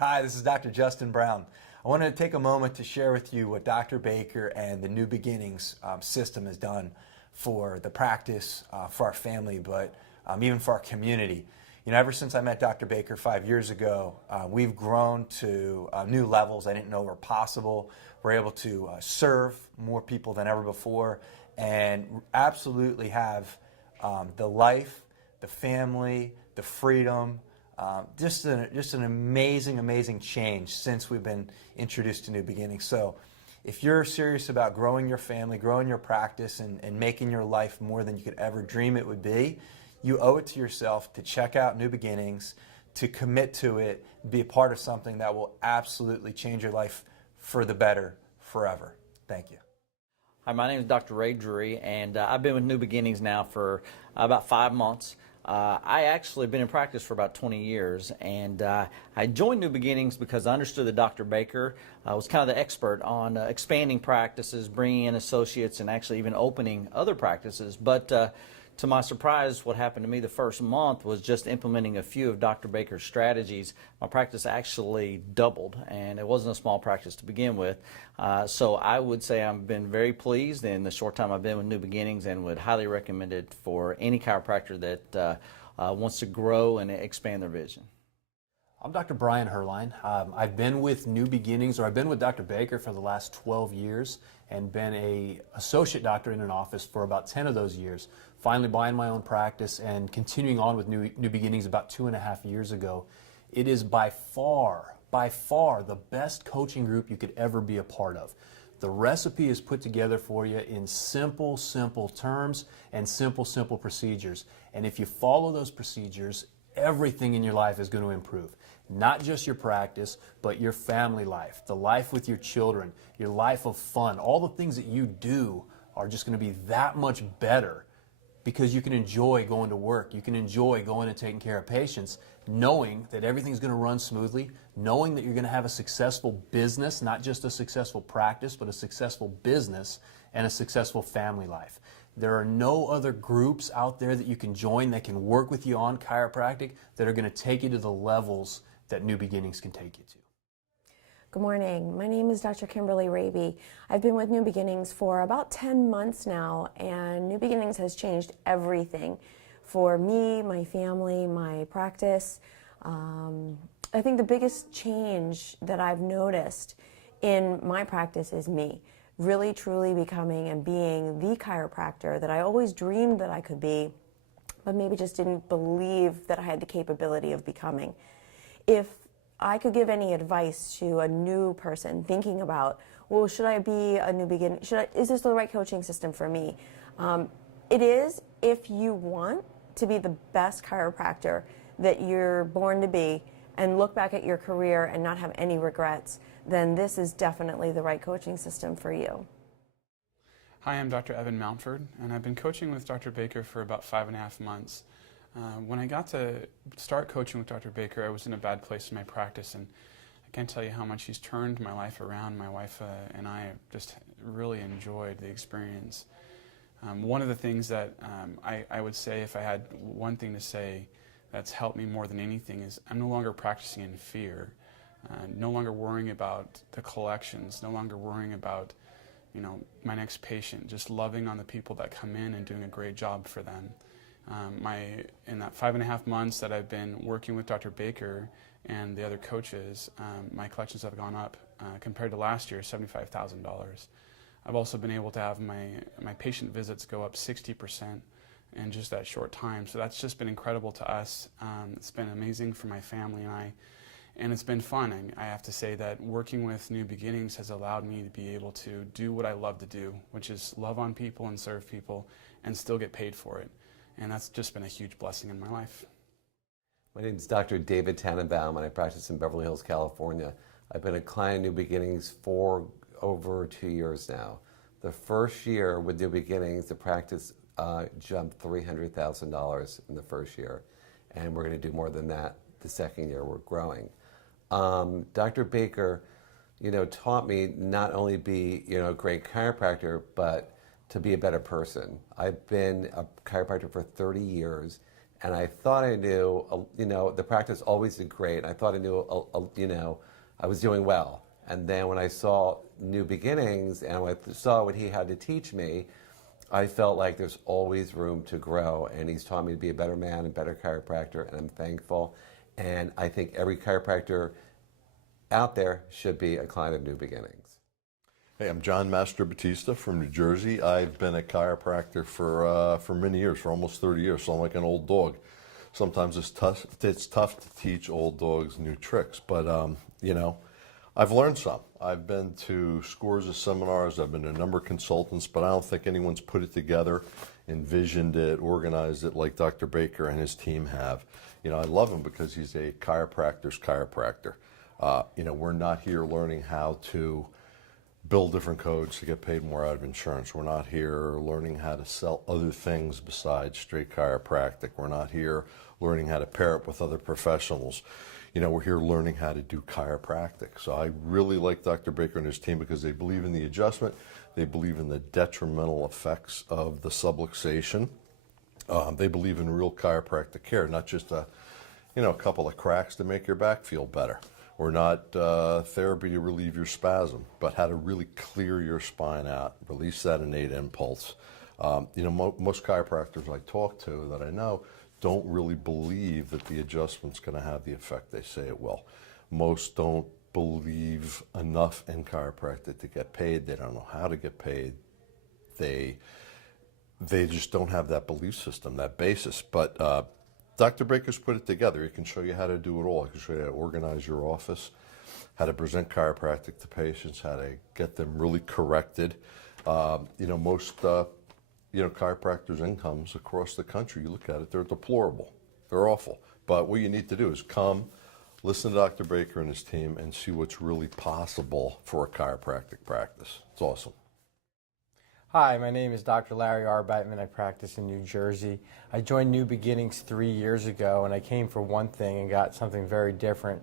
Hi, this is Dr. Justin Brown. I wanted to take a moment to share with you what Dr. Baker and the New Beginnings system has done for the practice, for our family, but even for our community. You know, ever since I met Dr. Baker 5 years ago, we've grown to new levels I didn't know were possible. We're able to serve more people than ever before and absolutely have the life, the family, the freedom, just an amazing change since we've been introduced to New Beginnings. So if you're serious about growing your family, growing your practice, and making your life more than you could ever dream it would be, you owe it to yourself to check out New Beginnings, to commit to it, be a part of something that will absolutely change your life for the better forever. Thank you. Hi, my name is Dr. Ray Drury, and I've been with New Beginnings now for about 5 months. I actually have been in practice for about 20 years, and I joined New Beginnings because I understood that Dr. Baker was kind of the expert on expanding practices, bringing in associates, and actually even opening other practices. But to my surprise, what happened to me the first month was just implementing a few of Dr. Baker's strategies. My practice actually doubled, and it wasn't a small practice to begin with. So I would say I've been very pleased in the short time I've been with New Beginnings, and would highly recommend it for any chiropractor that wants to grow and expand their vision. I'm Dr. Brian Herline. I've been with New Beginnings, or I've been with Dr. Baker for the last 12 years and been an associate doctor in an office for about 10 of those years. Finally buying my own practice and continuing on with New Beginnings about 2.5 years ago. It is by far the best coaching group you could ever be a part of. The recipe is put together for you in simple terms and simple procedures. And if you follow those procedures, everything in your life is going to improve. Not just your practice, but your family life, the life with your children, your life of fun. All the things that you do are just going to be that much better because you can enjoy going to work. You can enjoy going and taking care of patients, knowing that everything's going to run smoothly, knowing that you're going to have a successful business, not just a successful practice, but a successful business and a successful family life. There are no other groups out there that you can join that can work with you on chiropractic that are going to take you to the levels that New Beginnings can take you to. Good morning. My name is Dr. Kimberly Raby. I've been with New Beginnings for about 10 months now, and New Beginnings has changed everything for me, my family, my practice. I think the biggest change that I've noticed in my practice is me. Really, truly becoming and being the chiropractor that I always dreamed that I could be, but maybe just didn't believe that I had the capability of becoming. If I could give any advice to a new person thinking about, well, should I be a new beginner? Is this the right coaching system for me? It is if you want to be the best chiropractor that you're born to be and look back at your career and not have any regrets, then this is definitely the right coaching system for you. Hi, I'm Dr. Evan Mountford, and I've been coaching with Dr. Baker for about 5.5 months. When I got to start coaching with Dr. Baker, I was in a bad place in my practice, and I can't tell you how much he's turned my life around. My wife and I just really enjoyed the experience. One of the things that I would say, if I had one thing to say that's helped me more than anything, is I'm no longer practicing in fear, no longer worrying about the collections, no longer worrying about my next patient, just loving on the people that come in and doing a great job for them. In that 5.5 months that I've been working with Dr. Baker and the other coaches, my collections have gone up compared to last year, $75,000. I've also been able to have my patient visits go up 60% in just that short time. So that's just been incredible to us. It's been amazing for my family and I, and it's been fun. I have to say that working with New Beginnings has allowed me to be able to do what I love to do, which is love on people and serve people and still get paid for it. And that's just been a huge blessing in my life. My name is Dr. David Tannenbaum, and I practice in Beverly Hills, California. I've been a client of New Beginnings for over 2 years now. The first year with New Beginnings, the practice jumped $300,000 in the first year, and we're going to do more than that the second year. We're growing. Dr. Baker, taught me not only be, a great chiropractor, but to be a better person. I've been a chiropractor for 30 years, And I thought I knew, the practice always did great. And I thought I knew, I was doing well. And then when I saw New Beginnings and I saw what he had to teach me, I felt like there's always room to grow. And he's taught me to be a better man and better chiropractor, and I'm thankful. And I think every chiropractor out there should be a client of New Beginnings. Hey, I'm John Master Batista from New Jersey. I've been a chiropractor for many years, for almost 30 years, so I'm like an old dog. Sometimes it's tough to teach old dogs new tricks, but I've learned some. I've been to scores of seminars, I've been to a number of consultants, but I don't think anyone's put it together, envisioned it, organized it like Dr. Baker and his team have. I love him because he's a chiropractor's chiropractor. We're not here learning how to build different codes to get paid more out of insurance. We're not here learning how to sell other things besides straight chiropractic. We're not here learning how to pair up with other professionals. We're here learning how to do chiropractic. So I really like Dr. Baker and his team because they believe in the adjustment. They believe in the detrimental effects of the subluxation. They believe in real chiropractic care, not just a couple of cracks to make your back feel better. Or not therapy to relieve your spasm, but how to really clear your spine out, release that innate impulse. Most chiropractors I talk to that I know don't really believe that the adjustment's going to have the effect they say it will. Most don't believe enough in chiropractic to get paid. They don't know how to get paid. They just don't have that belief system, that basis. But Dr. Baker's put it together. He can show you how to do it all. He can show you how to organize your office, how to present chiropractic to patients, how to get them really corrected. Most chiropractors' incomes across the country, you look at it, they're deplorable. They're awful. But what you need to do is come, listen to Dr. Baker and his team, and see what's really possible for a chiropractic practice. It's awesome. Hi, my name is Dr. Larry Arbeitman. I practice in New Jersey. I joined New Beginnings 3 years ago, and I came for one thing and got something very different.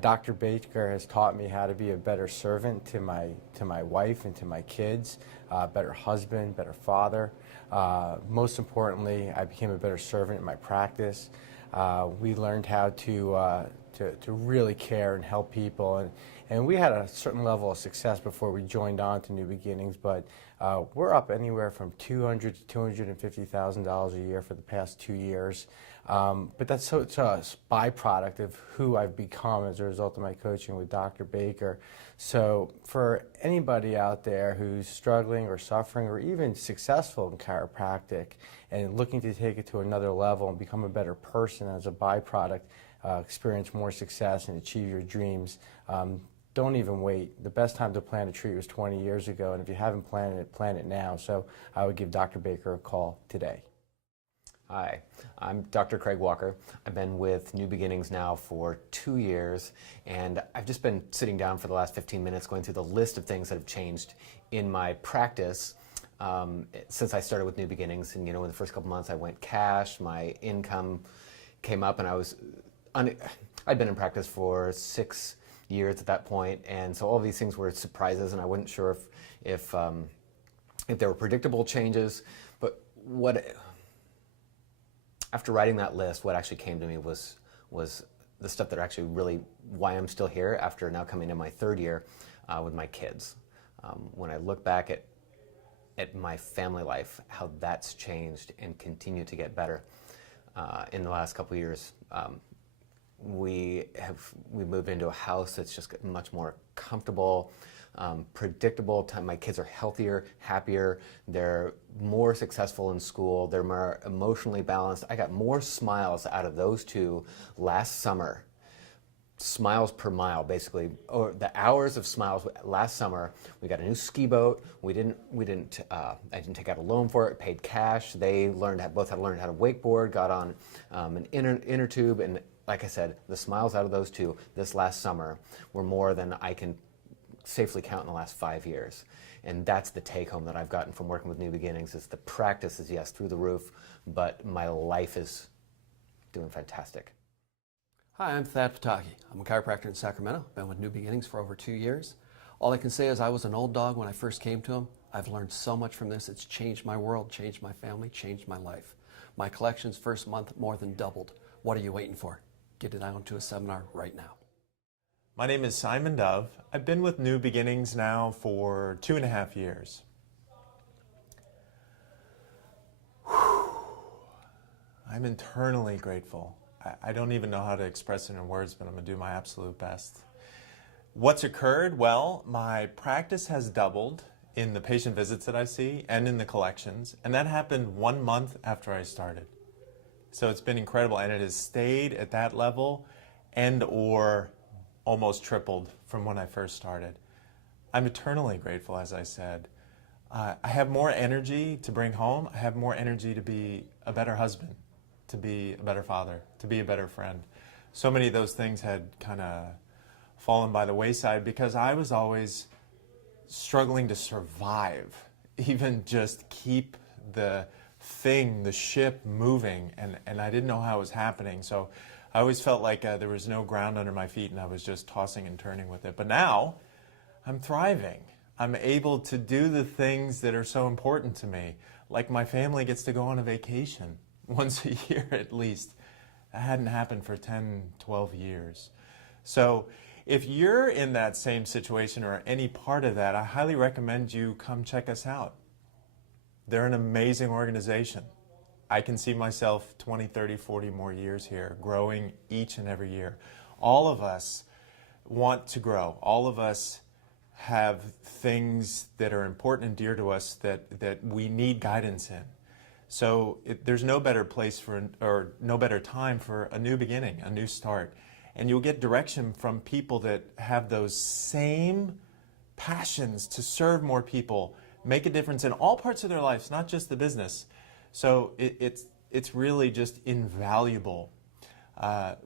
Dr. Baker has taught me how to be a better servant to my wife and to my kids, better husband, better father. Most importantly, I became a better servant in my practice. We learned how to really care and help people, and we had a certain level of success before we joined on to New Beginnings, but we're up anywhere from $200,000 to $250,000 a year for the past 2 years. But it's a byproduct of who I've become as a result of my coaching with Dr. Baker. So for anybody out there who's struggling or suffering or even successful in chiropractic and looking to take it to another level and become a better person as a byproduct, experience more success and achieve your dreams, don't even wait. The best time to plan a treat was 20 years ago, and if you haven't planned it, plan it now. So I would give Dr. Baker a call today. Hi, I'm Dr. Craig Walker. I've been with New Beginnings now for 2 years, and I've just been sitting down for the last 15 minutes going through the list of things that have changed in my practice since I started with New Beginnings. And in the first couple months I went cash, my income came up, and I'd been in practice for 6 years at that point, and so all these things were surprises, and I wasn't sure if there were predictable changes. But after writing that list, what actually came to me was the stuff that are actually really why I'm still here after now coming in my 3rd year with my kids. When I look back at my family life, how that's changed and continued to get better in the last couple of years. We moved into a house that's just much more comfortable, predictable. My kids are healthier, happier. They're more successful in school. They're more emotionally balanced. I got more smiles out of those two last summer. Smiles per mile, basically, or the hours of smiles last summer. We got a new ski boat. I didn't take out a loan for it. Paid cash. They both had to learn how to wakeboard. Got on an inner tube, and like I said, the smiles out of those two this last summer were more than I can safely count in the last 5 years. And that's the take home that I've gotten from working with New Beginnings is the practice is, yes, through the roof, but my life is doing fantastic. Hi, I'm Thad Pataki. I'm a chiropractor in Sacramento. Been with New Beginnings for over 2 years. All I can say is I was an old dog when I first came to them. I've learned so much from this. It's changed my world, changed my family, changed my life. My collections first month more than doubled. What are you waiting for? Get it down to a seminar right now. My name is Simon Dove. I've been with New Beginnings now for 2.5 years. I'm internally grateful. I don't even know how to express it in words, but I'm going to do my absolute best. What's occurred? Well, my practice has doubled in the patient visits that I see and in the collections, and that happened 1 month after I started. So it's been incredible, and it has stayed at that level and or almost tripled from when I first started. I'm eternally grateful, as I said. I have more energy to bring home. I have more energy to be a better husband, to be a better father, to be a better friend. So many of those things had kind of fallen by the wayside because I was always struggling to survive, even just keep the ship moving, and I didn't know how it was happening. So I always felt like there was no ground under my feet and I was just tossing and turning with it. But now I'm thriving. I'm able to do the things that are so important to me. Like my family gets to go on a vacation once a year at least. That hadn't happened for 10, 12 years. So if you're in that same situation or any part of that, I highly recommend you come check us out. They're an amazing organization. I can see myself 20, 30, 40 more years here, growing each and every year. All of us want to grow. All of us have things that are important and dear to us that we need guidance in. So there's no better place or no better time for a new beginning, a new start. And you'll get direction from people that have those same passions to serve more people, make a difference in all parts of their lives, not just the business. So it's really just invaluable.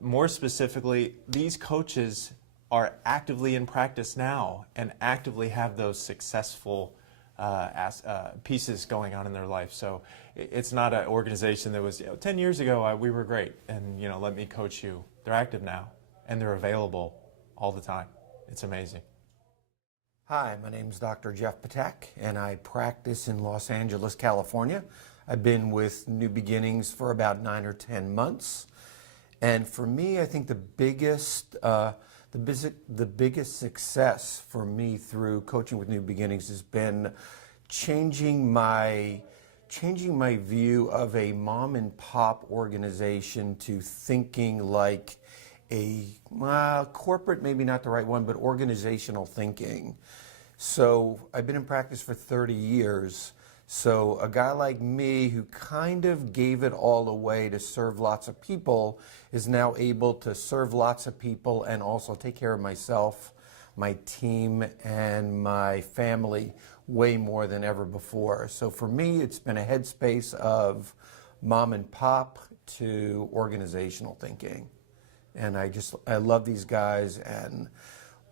More specifically, these coaches are actively in practice now and actively have those successful pieces going on in their life. So it's not an organization that was 10 years ago we were great and let me coach you. They're active now and they're available all the time. It's amazing. Hi, my name is Dr. Jeff Patek, and I practice in Los Angeles, California. I've been with New Beginnings for about 9 or 10 months. And for me, I think the biggest success for me through coaching with New Beginnings has been changing my view of a mom and pop organization to thinking like a corporate, maybe not the right one, but organizational thinking. So I've been in practice for 30 years. So a guy like me who kind of gave it all away to serve lots of people is now able to serve lots of people and also take care of myself, my team, and my family way more than ever before. So for me, it's been a headspace of mom and pop to organizational thinking. And I love these guys, and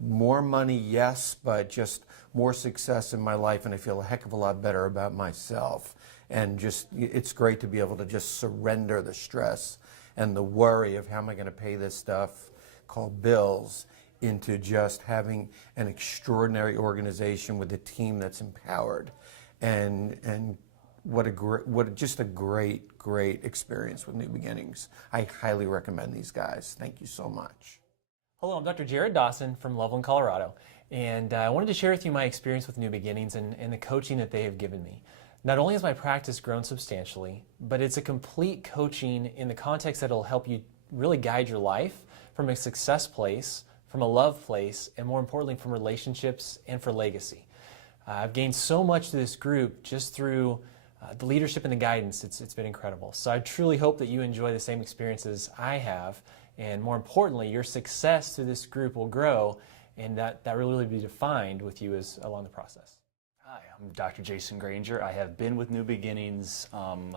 more money, yes, but just more success in my life, and I feel a heck of a lot better about myself. And just, it's great to be able to just surrender the stress and the worry of how am I going to pay this stuff called bills into just having an extraordinary organization with a team that's empowered. And just a great experience with New Beginnings. I highly recommend these guys. Thank you so much. Hello, I'm Dr. Jared Dawson from Loveland, Colorado, and I wanted to share with you my experience with New Beginnings and the coaching that they have given me. Not only has my practice grown substantially, but it's a complete coaching in the context that will help you really guide your life from a success place, from a love place, and more importantly from relationships and for legacy. I've gained so much to this group just through the leadership and the guidance. It's been incredible. So I truly hope that you enjoy the same experiences I have, and more importantly, your success through this group will grow, and that will really be defined with you along the process. Hi, I'm Dr. Jason Granger. I have been with New Beginnings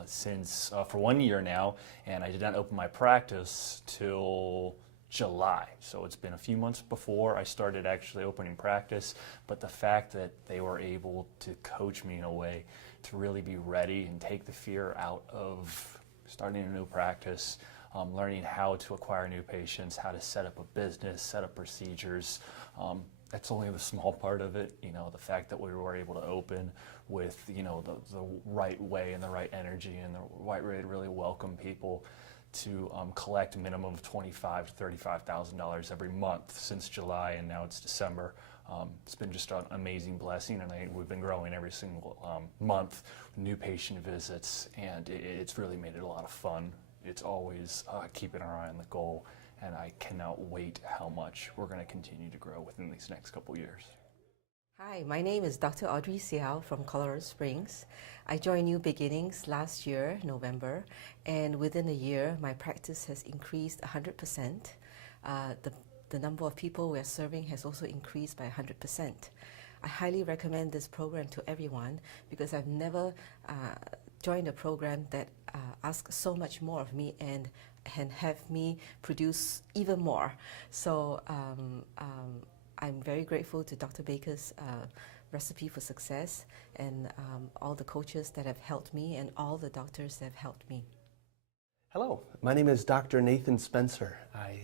since for 1 year now, and I did not open my practice till July. So it's been a few months before I started actually opening practice, but the fact that they were able to coach me in a way to really be ready and take the fear out of starting a new practice, learning how to acquire new patients, how to set up a business, set up procedures. that's only the small part of it. You know, the fact that we were able to open with, you know, the right way and the right energy and the right way to really welcome people, to collect a minimum of $25,000 to $35,000 every month since July, and now it's December. It's been just an amazing blessing, and we've been growing every single month, new patient visits, and it's really made it a lot of fun. It's always keeping our eye on the goal, and I cannot wait how much we're going to continue to grow within these next couple years. Hi, my name is Dr. Audrey Xiao from Colorado Springs. I joined New Beginnings last year, November, and within a year, my practice has increased 100%. The number of people we are serving has also increased by 100%. I highly recommend this program to everyone because I've never joined a program that asks so much more of me and have me produce even more. So I'm very grateful to Dr. Baker's Recipe for Success and all the coaches that have helped me and all the doctors that have helped me. Hello, my name is Dr. Nathan Spencer. I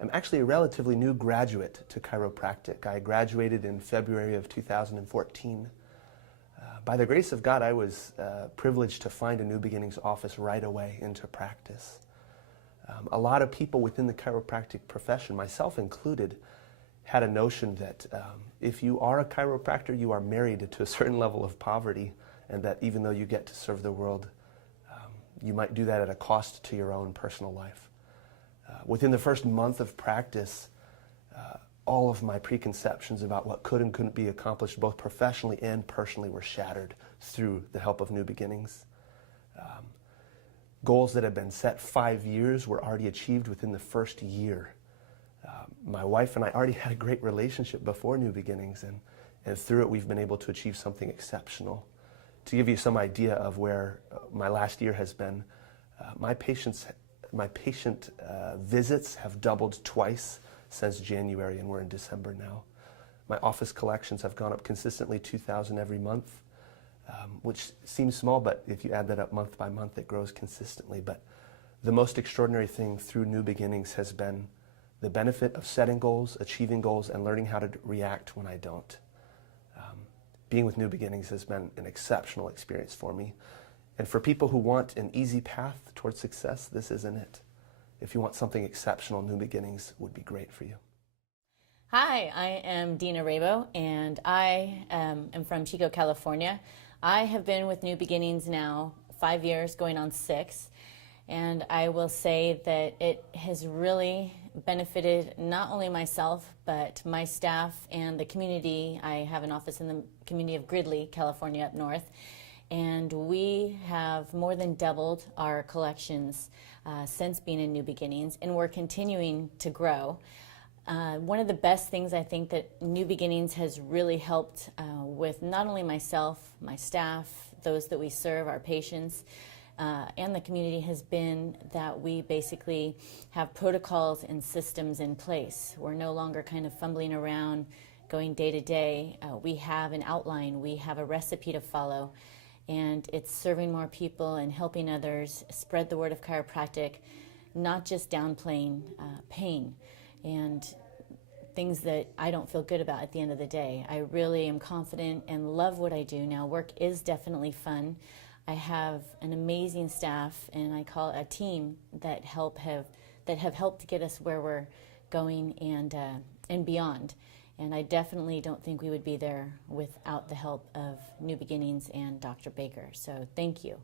am actually a relatively new graduate to chiropractic. I graduated in February of 2014. By the grace of God, I was privileged to find a New Beginnings office right away into practice. A lot of people within the chiropractic profession, myself included, had a notion that if you are a chiropractor, you are married to a certain level of poverty, and that even though you get to serve the world, you might do that at a cost to your own personal life. Within the first month of practice, all of my preconceptions about what could and couldn't be accomplished both professionally and personally were shattered through the help of New Beginnings. Goals that had been set 5 years were already achieved within the first year. My wife and I already had a great relationship before New Beginnings, and through it we've been able to achieve something exceptional. To give you some idea of where my last year has been, my patient visits have doubled twice since January, and we're in December now. My office collections have gone up consistently 2,000 every month, which seems small, but if you add that up month by month, it grows consistently. But the most extraordinary thing through New Beginnings has been the benefit of setting goals, achieving goals, and learning how to react when I don't. Being with New Beginnings has been an exceptional experience for me. And for people who want an easy path towards success, this isn't it. If you want something exceptional, New Beginnings would be great for you. Hi, I am Dina Rabo, and I am from Chico, California. I have been with New Beginnings now 5 years, going on 6. And I will say that it has really benefited not only myself, but my staff and the community. I have an office in the community of Gridley, California, up north. And we have more than doubled our collections since being in New Beginnings, and we're continuing to grow. One of the best things I think that New Beginnings has really helped with not only myself, my staff, those that we serve, our patients, and the community has been that we basically have protocols and systems in place. We're no longer kind of fumbling around, going day to day. We have an outline, we have a recipe to follow, and it's serving more people and helping others spread the word of chiropractic, not just downplaying pain and things that I don't feel good about at the end of the day. I really am confident and love what I do now. Work is definitely fun. I have an amazing staff, and I call it a team that have helped to get us where we're going and beyond. And I definitely don't think we would be there without the help of New Beginnings and Dr. Baker. So thank you.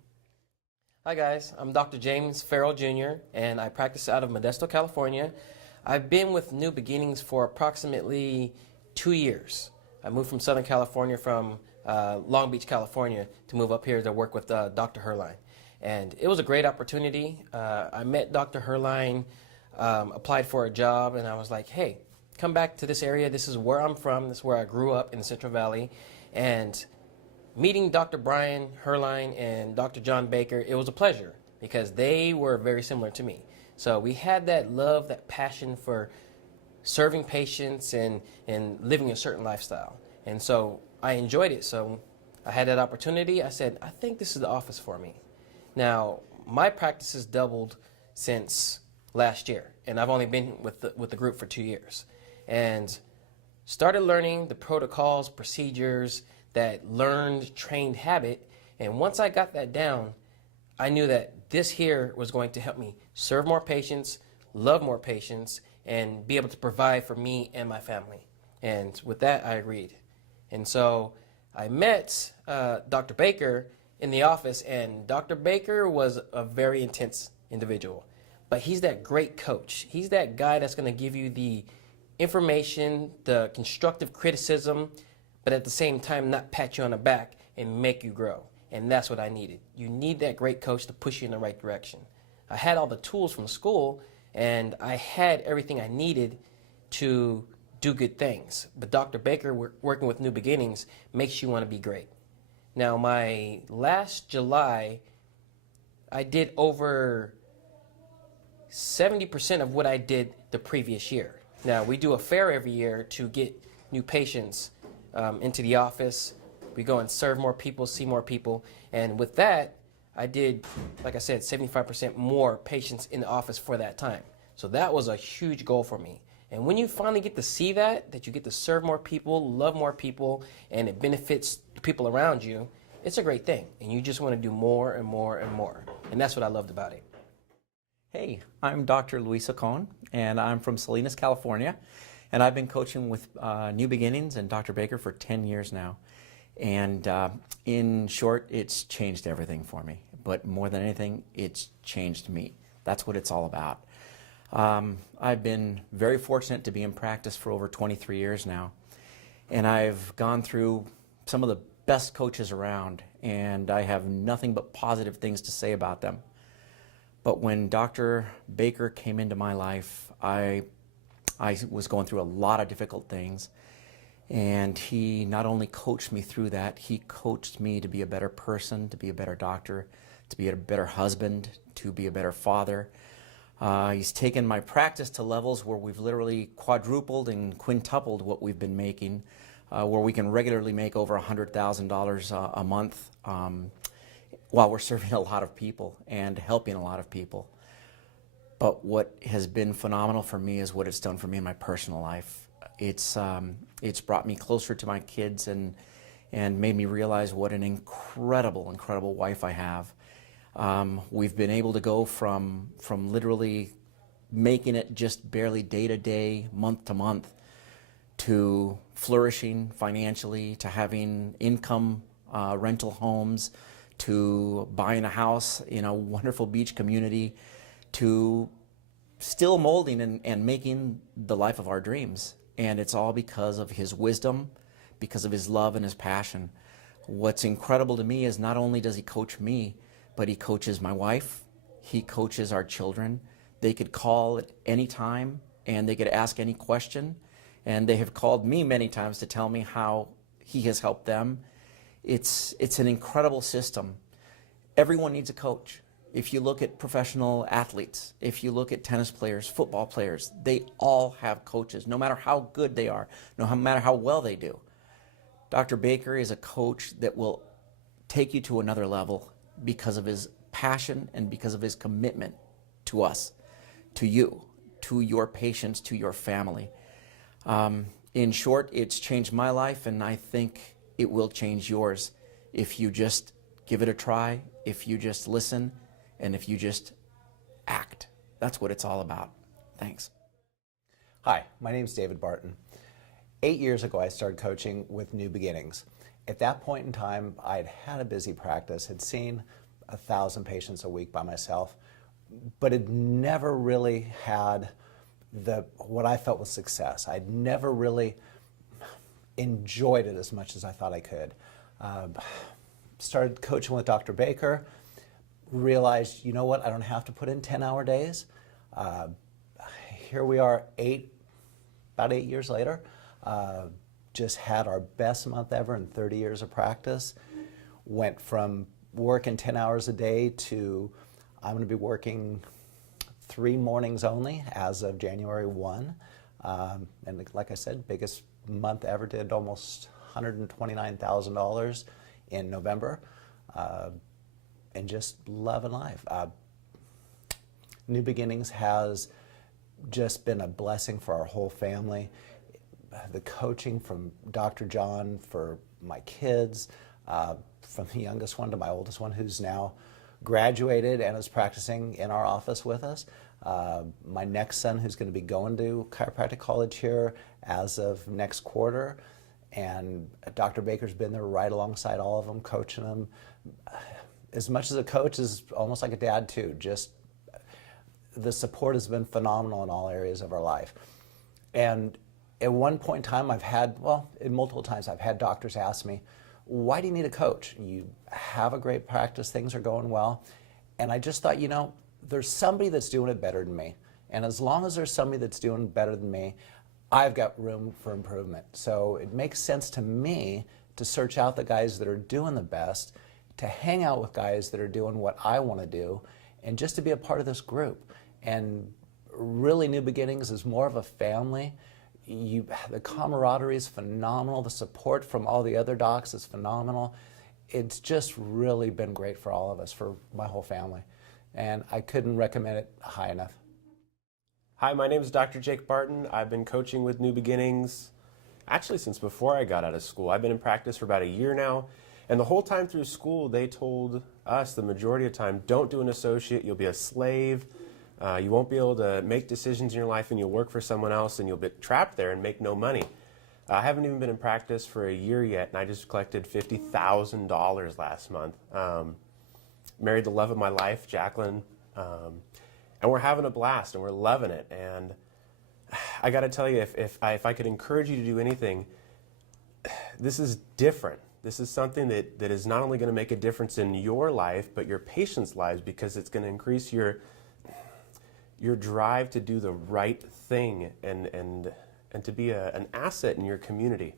Hi guys, I'm Dr. James Farrell Jr. and I practice out of Modesto, California. I've been with New Beginnings for approximately 2 years. I moved from Southern California, from Long Beach, California, to move up here to work with Dr. Herline. And it was a great opportunity. I met Dr. Herline, applied for a job, and I was like, hey, come back to this area. This is where I'm from. This is where I grew up in the Central Valley. And meeting Dr. Brian Herline and Dr. John Baker, it was a pleasure because they were very similar to me. So we had that love, that passion for serving patients and living a certain lifestyle. And so I enjoyed it. So I had that opportunity. I said, I think this is the office for me. Now, my practice has doubled since last year, and I've only been with the group for 2 years. And Started learning the protocols, procedures, that learned, trained habit. And once I got that down, I knew that this here was going to help me serve more patients, love more patients, and be able to provide for me and my family. And with that, I agreed. And so I met Dr. Baker in the office, and Dr. Baker was a very intense individual. But he's that great coach. He's that guy that's going to give you the information, the constructive criticism, but at the same time not pat you on the back and make you grow. And that's what I needed. You need that great coach to push you in the right direction. I had all the tools from school, and I had everything I needed to do good things. But Dr. Baker, working with New Beginnings, makes you want to be great. Now, my last July, I did over 70% of what I did the previous year. Now, we do a fair every year to get new patients into the office. We go and serve more people, see more people. And with that, I did, like I said, 75% more patients in the office for that time. So that was a huge goal for me. And when you finally get to see that you get to serve more people, love more people, and it benefits the people around you, it's a great thing. And you just want to do more and more and more. And that's what I loved about it. Hey, I'm Dr. Luis Ocon, and I'm from Salinas, California. And I've been coaching with New Beginnings and Dr. Baker for 10 years now. And in short, it's changed everything for me. But more than anything, it's changed me. That's what it's all about. I've been very fortunate to be in practice for over 23 years now. And I've gone through some of the best coaches around, and I have nothing but positive things to say about them. But when Dr. Baker came into my life, I was going through a lot of difficult things. And he not only coached me through that, he coached me to be a better person, to be a better doctor, to be a better husband, to be a better father. He's taken my practice to levels where we've literally quadrupled and quintupled what we've been making, where we can regularly make over $100,000 a month while we're serving a lot of people and helping a lot of people. But what has been phenomenal for me is what it's done for me in my personal life. It's brought me closer to my kids and made me realize what an incredible, incredible wife I have. We've been able to go from literally making it just barely day to day, month to month, to flourishing financially, to having income rental homes, to buying a house in a wonderful beach community, to still molding and making the life of our dreams. And it's all because of his wisdom, because of his love and his passion. What's incredible to me is not only does he coach me, but he coaches my wife, he coaches our children. They could call at any time and they could ask any question. And they have called me many times to tell me how he has helped them. It's an incredible system. Everyone needs a coach. If you look at professional athletes, if you look at tennis players, football players, they all have coaches, no matter how good they are, no matter how well they do. Dr. Baker is a coach that will take you to another level because of his passion and because of his commitment to us, to you, to your patients, to your family. In short, it's changed my life, and I think it will change yours if you just give it a try, if you just listen, and if you just act. That's what it's all about. Thanks. Hi, my name is David Barton. 8 years ago, I started coaching with New Beginnings. At that point in time, I'd had a busy practice, had seen 1,000 patients a week by myself, but had never really had what I felt was success. I'd never really enjoyed it as much as I thought I could. Started coaching with Dr. Baker, realized, you know what, I don't have to put in 10-hour days. Here we are about 8 years later. Just had our best month ever in 30 years of practice. Went from working 10 hours a day to I'm going to be working 3 mornings only as of January 1. And like I said, biggest month ever, did almost $129,000 in November. And just loving life. New Beginnings has just been a blessing for our whole family. the coaching from Dr. John for my kids, from the youngest one to my oldest one who's now graduated and is practicing in our office with us. My next son who's going to be going to chiropractic college here as of next quarter. And Dr. Baker's been there right alongside all of them, coaching them. As much as a coach, is almost like a dad too. Just the support has been phenomenal in all areas of our life. And at one point in time, I've had, well, multiple times, I've had doctors ask me, why do you need a coach? You have a great practice, things are going well. And I just thought, you know, there's somebody that's doing it better than me. And as long as there's somebody that's doing better than me, I've got room for improvement. So it makes sense to me to search out the guys that are doing the best, to hang out with guys that are doing what I want to do, and just to be a part of this group. And really, New Beginnings is more of a family. The camaraderie is phenomenal. The support from all the other docs is phenomenal. It's just really been great for all of us, for my whole family. And I couldn't recommend it high enough. Hi, my name is Dr. Jake Barton. I've been coaching with New Beginnings actually since before I got out of school. I've been in practice for about a year now. And the whole time through school, they told us the majority of the time, don't do an associate, you'll be a slave. You won't be able to make decisions in your life, and you'll work for someone else, and you'll be trapped there and make no money. I haven't even been in practice for a year yet, and I just collected $50,000 last month. Married the love of my life, Jacqueline, and we're having a blast, and we're loving it. And I got to tell you, if I could encourage you to do anything, this is different. This is something that is not only going to make a difference in your life, but your patients' lives, because it's going to increase your drive to do the right thing and to be an asset in your community.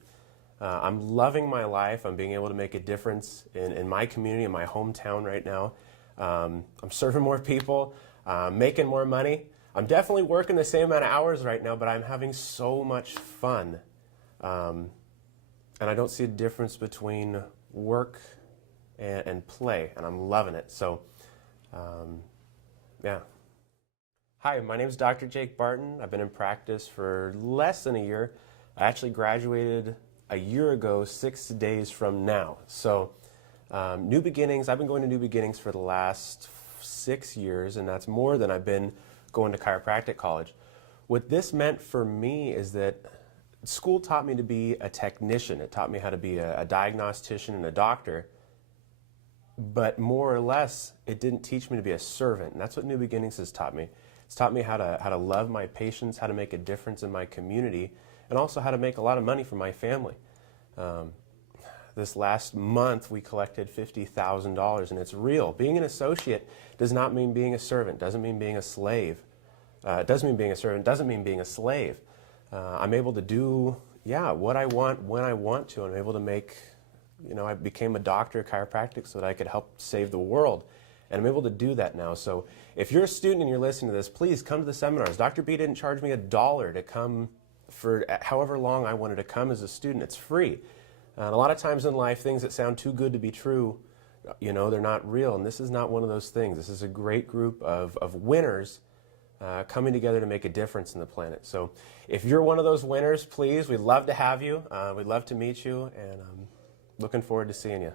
I'm loving my life. I'm being able to make a difference in my community, in my hometown right now. I'm serving more people, making more money. I'm definitely working the same amount of hours right now, but I'm having so much fun. And I don't see a difference between work and play, and I'm loving it. So, yeah. Hi, my name is Dr. Jake Barton. I've been in practice for less than a year. I actually graduated a year ago, 6 days from now. So, New Beginnings, I've been going to New Beginnings for the last 6 years, and that's more than I've been going to chiropractic college. What this meant for me is that school taught me to be a technician. It taught me how to be a diagnostician and a doctor. But more or less, it didn't teach me to be a servant. And that's what New Beginnings has taught me. It's taught me how to love my patients, how to make a difference in my community, and also how to make a lot of money for my family. This last month, we collected $50,000, and it's real. Being an associate does not mean being a servant, doesn't mean being a slave. It does mean being a servant, doesn't mean being a slave. I'm able to do, what I want when I want to. I'm able to make, I became a doctor of chiropractic so that I could help save the world. And I'm able to do that now. So if you're a student and you're listening to this, please come to the seminars. Dr. B didn't charge me $1 to come for however long I wanted to come as a student. It's free. And a lot of times in life, things that sound too good to be true, they're not real. And this is not one of those things. This is a great group of winners coming together to make a difference in the planet. So if you're one of those winners, please, we'd love to have you. We'd love to meet you, and I'm looking forward to seeing you.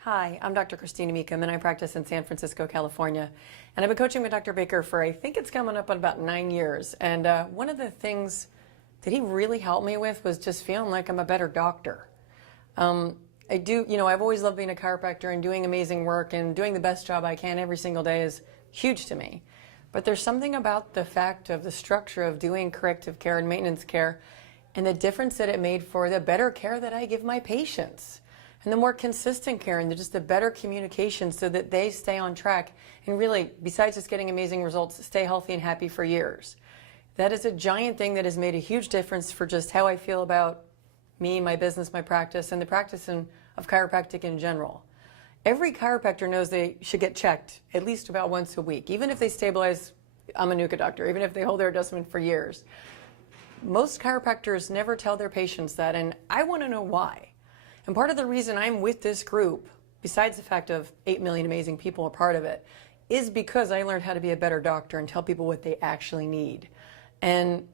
Hi, I'm Dr. Christina Meekum, and I practice in San Francisco, California. And I've been coaching with Dr. Baker for, I think it's coming up on about 9 years. And one of the things that he really helped me with was just feeling like I'm a better doctor. I've always loved being a chiropractor and doing amazing work, and doing the best job I can every single day is huge to me. But there's something about the fact of the structure of doing corrective care and maintenance care and the difference that it made for the better care that I give my patients. And the more consistent care and just the better communication so that they stay on track and really, besides just getting amazing results, stay healthy and happy for years. That is a giant thing that has made a huge difference for just how I feel about me, my business, my practice, and the practice of chiropractic in general. Every chiropractor knows they should get checked at least about once a week, even if they stabilize. I'm a Nuka doctor, even if they hold their adjustment for years. Most chiropractors never tell their patients that, and I want to know why. And part of the reason I'm with this group, besides the fact of 8 million amazing people are part of it, is because I learned how to be a better doctor and tell people what they actually need. And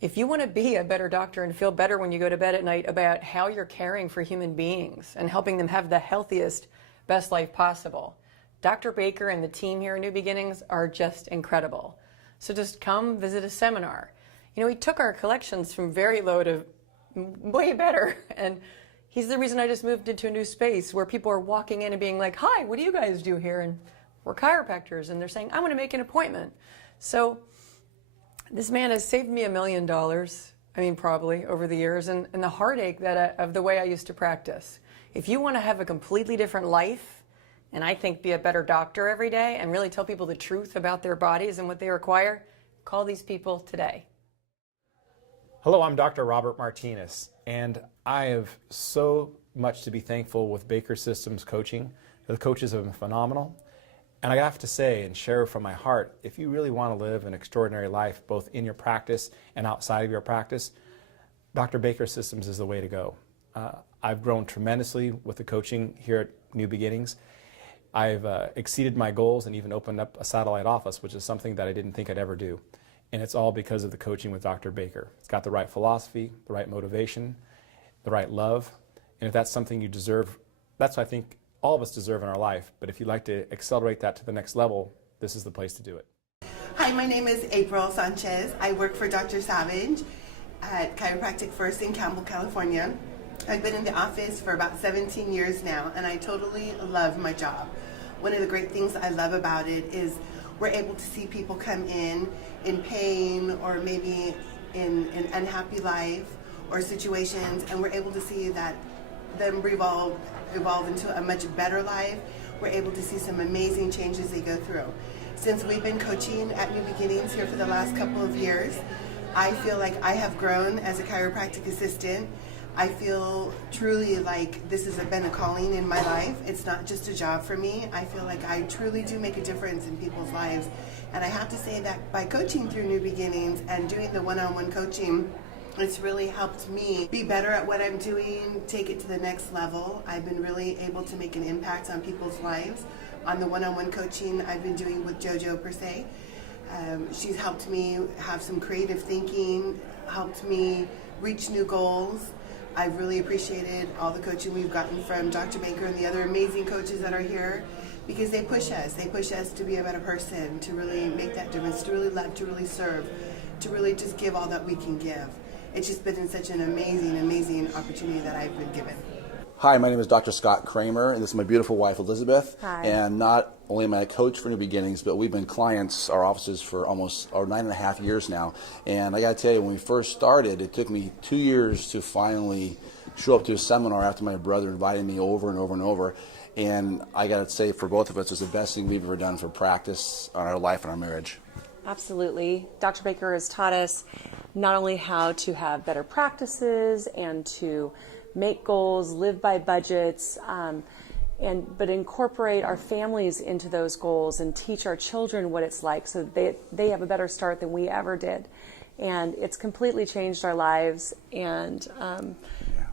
If you want to be a better doctor and feel better when you go to bed at night about how you're caring for human beings and helping them have the healthiest, best life possible, Dr. Baker and the team here at New Beginnings are just incredible. So just come visit a seminar. You know, he took our collections from very low to way better, and he's the reason I just moved into a new space where people are walking in and being like, "Hi, what do you guys do here?" And we're chiropractors, and they're saying, "I want to make an appointment." So this man has saved me $1 million, I mean, probably, over the years, and the heartache of the way I used to practice. If you want to have a completely different life, and I think be a better doctor every day, and really tell people the truth about their bodies and what they require, call these people today. Hello, I'm Dr. Robert Martinez, and I have so much to be thankful with Baker Systems coaching. The coaches have been phenomenal. And I have to say and share from my heart, if you really want to live an extraordinary life, both in your practice and outside of your practice, Dr. Baker Systems is the way to go. I've grown tremendously with the coaching here at New Beginnings. I've exceeded my goals and even opened up a satellite office, which is something that I didn't think I'd ever do. And it's all because of the coaching with Dr. Baker. It's got the right philosophy, the right motivation, the right love. And if that's something you deserve, that's what I think all of us deserve in our life. But if you'd like to accelerate that to the next level, this is the place to do it. Hi, my name is April Sanchez. I work for Dr. Savage at Chiropractic First in Campbell, California. I've been in the office for about 17 years now, and I totally love my job. One of the great things I love about it is we're able to see people come in pain or maybe in an unhappy life or situations, and we're able to see that them evolve into a much better life. We're able to see some amazing changes they go through. Since we've been coaching at New Beginnings here for the last couple of years, I feel like I have grown as a chiropractic assistant. I feel truly like this has been a calling in my life. It's not just a job for me. I feel like I truly do make a difference in people's lives. And I have to say that by coaching through New Beginnings and doing the one-on-one coaching, it's really helped me be better at what I'm doing, take it to the next level. I've been really able to make an impact on people's lives. On the one-on-one coaching I've been doing with JoJo per se, she's helped me have some creative thinking, helped me reach new goals. I've really appreciated all the coaching we've gotten from Dr. Baker and the other amazing coaches that are here, because they push us. They push us to be a better person, to really make that difference, to really love, to really serve, to really just give all that we can give. It's just been such an amazing, amazing opportunity that I've been given. Hi, my name is Dr. Scott Kramer, and this is my beautiful wife, Elizabeth. Hi. And not only am I a coach for New Beginnings, but we've been clients, our offices, for almost 9.5 years now. And I got to tell you, when we first started, it took me 2 years to finally show up to a seminar after my brother invited me over and over and over. And I got to say, for both of us, it's the best thing we've ever done for practice on our life and our marriage. Absolutely. Dr. Baker has taught us not only how to have better practices and to make goals, live by budgets, but incorporate our families into those goals and teach our children what it's like so they have a better start than we ever did. And it's completely changed our lives, and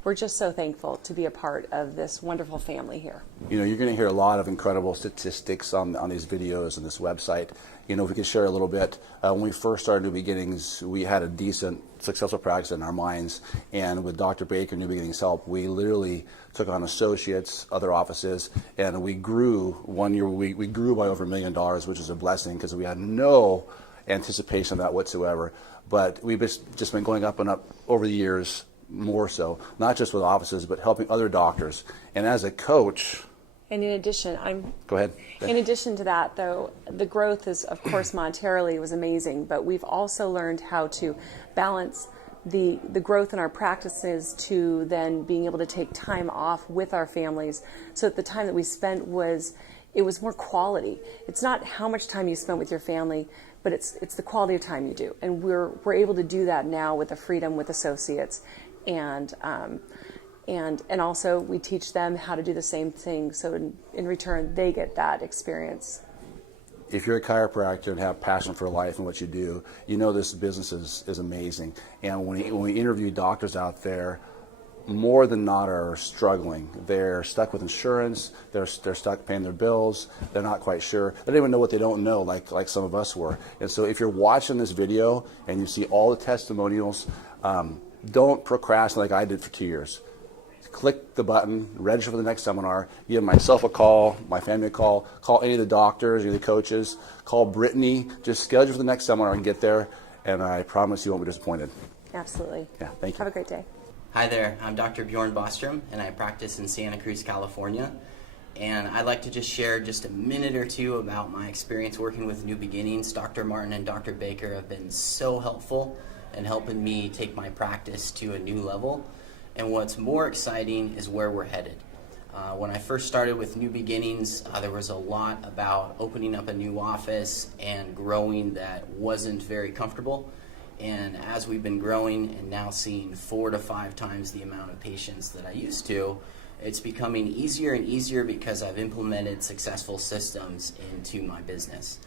we're just so thankful to be a part of this wonderful family here. You know, you're going to hear a lot of incredible statistics on these videos and this website. You know, if we could share a little bit, when we first started New Beginnings, we had a decent, successful practice in our minds, and with Dr. Baker, New Beginnings' help, we literally took on associates, other offices, and we grew. One year, we grew by over $1 million, which is a blessing because we had no anticipation of that whatsoever. But we've just been going up and up over the years, more so, not just with offices, but helping other doctors. And as a coach, And in addition, go ahead. In addition to that, though, the growth is, of course, monetarily was amazing, but we've also learned how to balance the growth in our practices to then being able to take time off with our families, so that the time that we spent was more quality. It's not how much time you spend with your family, but it's the quality of time you do, and we're able to do that now with the freedom with associates, and also we teach them how to do the same thing, so in return they get that experience. If you're a chiropractor and have passion for life and what you do, you know this business is amazing. And when we interview doctors out there, more than not are struggling. They're stuck with insurance, they're stuck paying their bills, they're not quite sure. They don't even know what they don't know, like some of us were. And so if you're watching this video and you see all the testimonials, don't procrastinate like I did for 2 years. Click the button, register for the next seminar, give myself a call, my family a call any of the doctors, any of the coaches, call Brittany, just schedule for the next seminar and get there, and I promise you won't be disappointed. Absolutely. Yeah, thank you. Have a great day. Hi there, I'm Dr. Bjorn Bostrom, and I practice in Santa Cruz, California. And I'd like to just share just a minute or two about my experience working with New Beginnings. Dr. Martin and Dr. Baker have been so helpful in helping me take my practice to a new level. And what's more exciting is where we're headed. When I first started with New Beginnings, there was a lot about opening up a new office and growing that wasn't very comfortable. And as we've been growing and now seeing 4 to 5 times the amount of patients that I used to, it's becoming easier and easier because I've implemented successful systems into my business.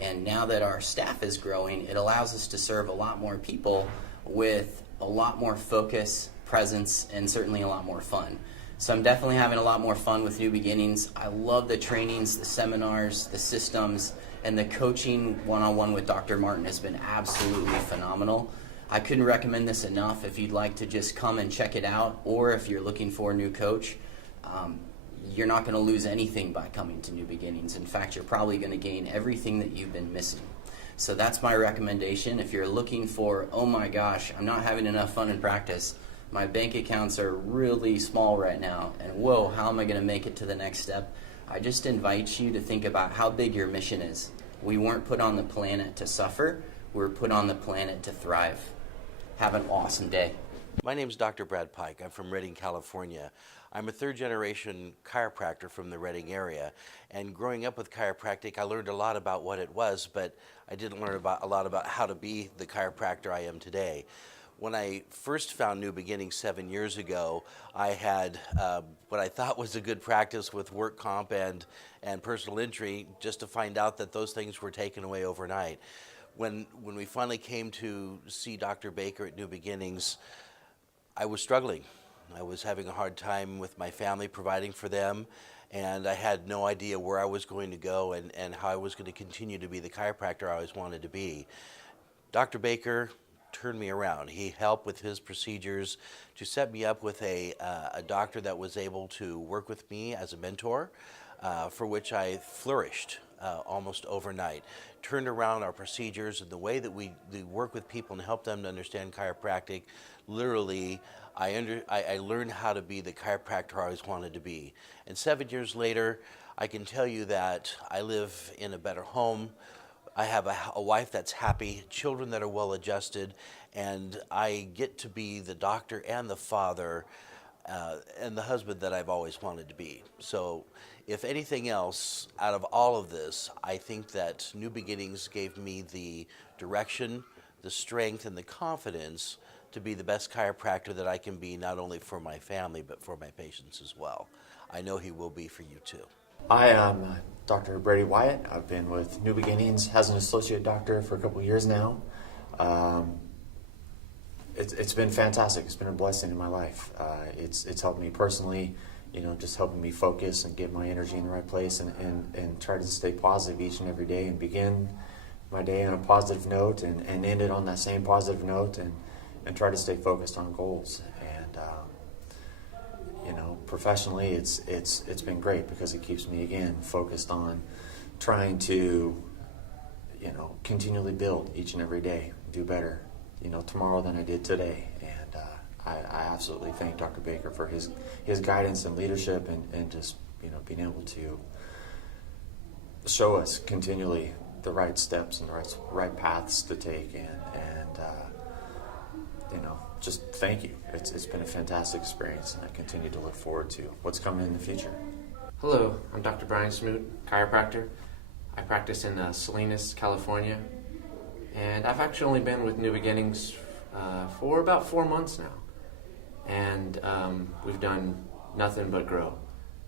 And now that our staff is growing, it allows us to serve a lot more people with a lot more focus, presence, and certainly a lot more fun. So I'm definitely having a lot more fun with New Beginnings. I love the trainings, the seminars, the systems, and the coaching one-on-one with Dr. Martin has been absolutely phenomenal. I couldn't recommend this enough. If you'd like to just come and check it out, or if you're looking for a new coach, you're not going to lose anything by coming to New Beginnings. In fact, you're probably going to gain everything that you've been missing. So that's my recommendation. If you're looking for, oh my gosh, I'm not having enough fun in practice, my bank accounts are really small right now, and whoa, how am I going to make it to the next step? I just invite you to think about how big your mission is. We weren't put on the planet to suffer, we were put on the planet to thrive. Have an awesome day. My name is Dr. Brad Pike. I'm from Redding, California. I'm a third-generation chiropractor from the Redding area, and growing up with chiropractic, I learned a lot about what it was, but I didn't learn a lot about how to be the chiropractor I am today. When I first found New Beginnings 7 years ago, I had what I thought was a good practice with work comp and personal injury, just to find out that those things were taken away overnight. When we finally came to see Dr. Baker at New Beginnings, I was struggling. I was having a hard time with my family providing for them, and I had no idea where I was going to go and how I was going to continue to be the chiropractor I always wanted to be. Dr. Baker turned me around. He helped with his procedures to set me up with a doctor that was able to work with me as a mentor, for which I flourished almost overnight. Turned around our procedures and the way that we work with people and help them to understand chiropractic. Literally, I learned how to be the chiropractor I always wanted to be. And 7 years later, I can tell you that I live in a better home. I have a wife that's happy, children that are well adjusted, and I get to be the doctor and the father and the husband that I've always wanted to be. So if anything else, out of all of this, I think that New Beginnings gave me the direction, the strength, and the confidence to be the best chiropractor that I can be, not only for my family, but for my patients as well. I know he will be for you too. I am Dr. Brady Wyatt. I've been with New Beginnings as an associate doctor for a couple of years now. It's been fantastic. It's been a blessing in my life. It's helped me personally, just helping me focus and get my energy in the right place and try to stay positive each and every day and begin my day on a positive note and end it on that same positive note and try to stay focused on goals. Professionally, it's been great because it keeps me again focused on trying to, continually build each and every day, do better, tomorrow than I did today. And I absolutely thank Dr. Baker for his guidance and leadership and just being able to show us continually the right steps and the right paths to take and just thank you. It's been a fantastic experience, and I continue to look forward to what's coming in the future. Hello, I'm Dr. Brian Smoot, chiropractor. I practice in Salinas, California, and I've actually only been with New Beginnings for about 4 months now, and we've done nothing but grow.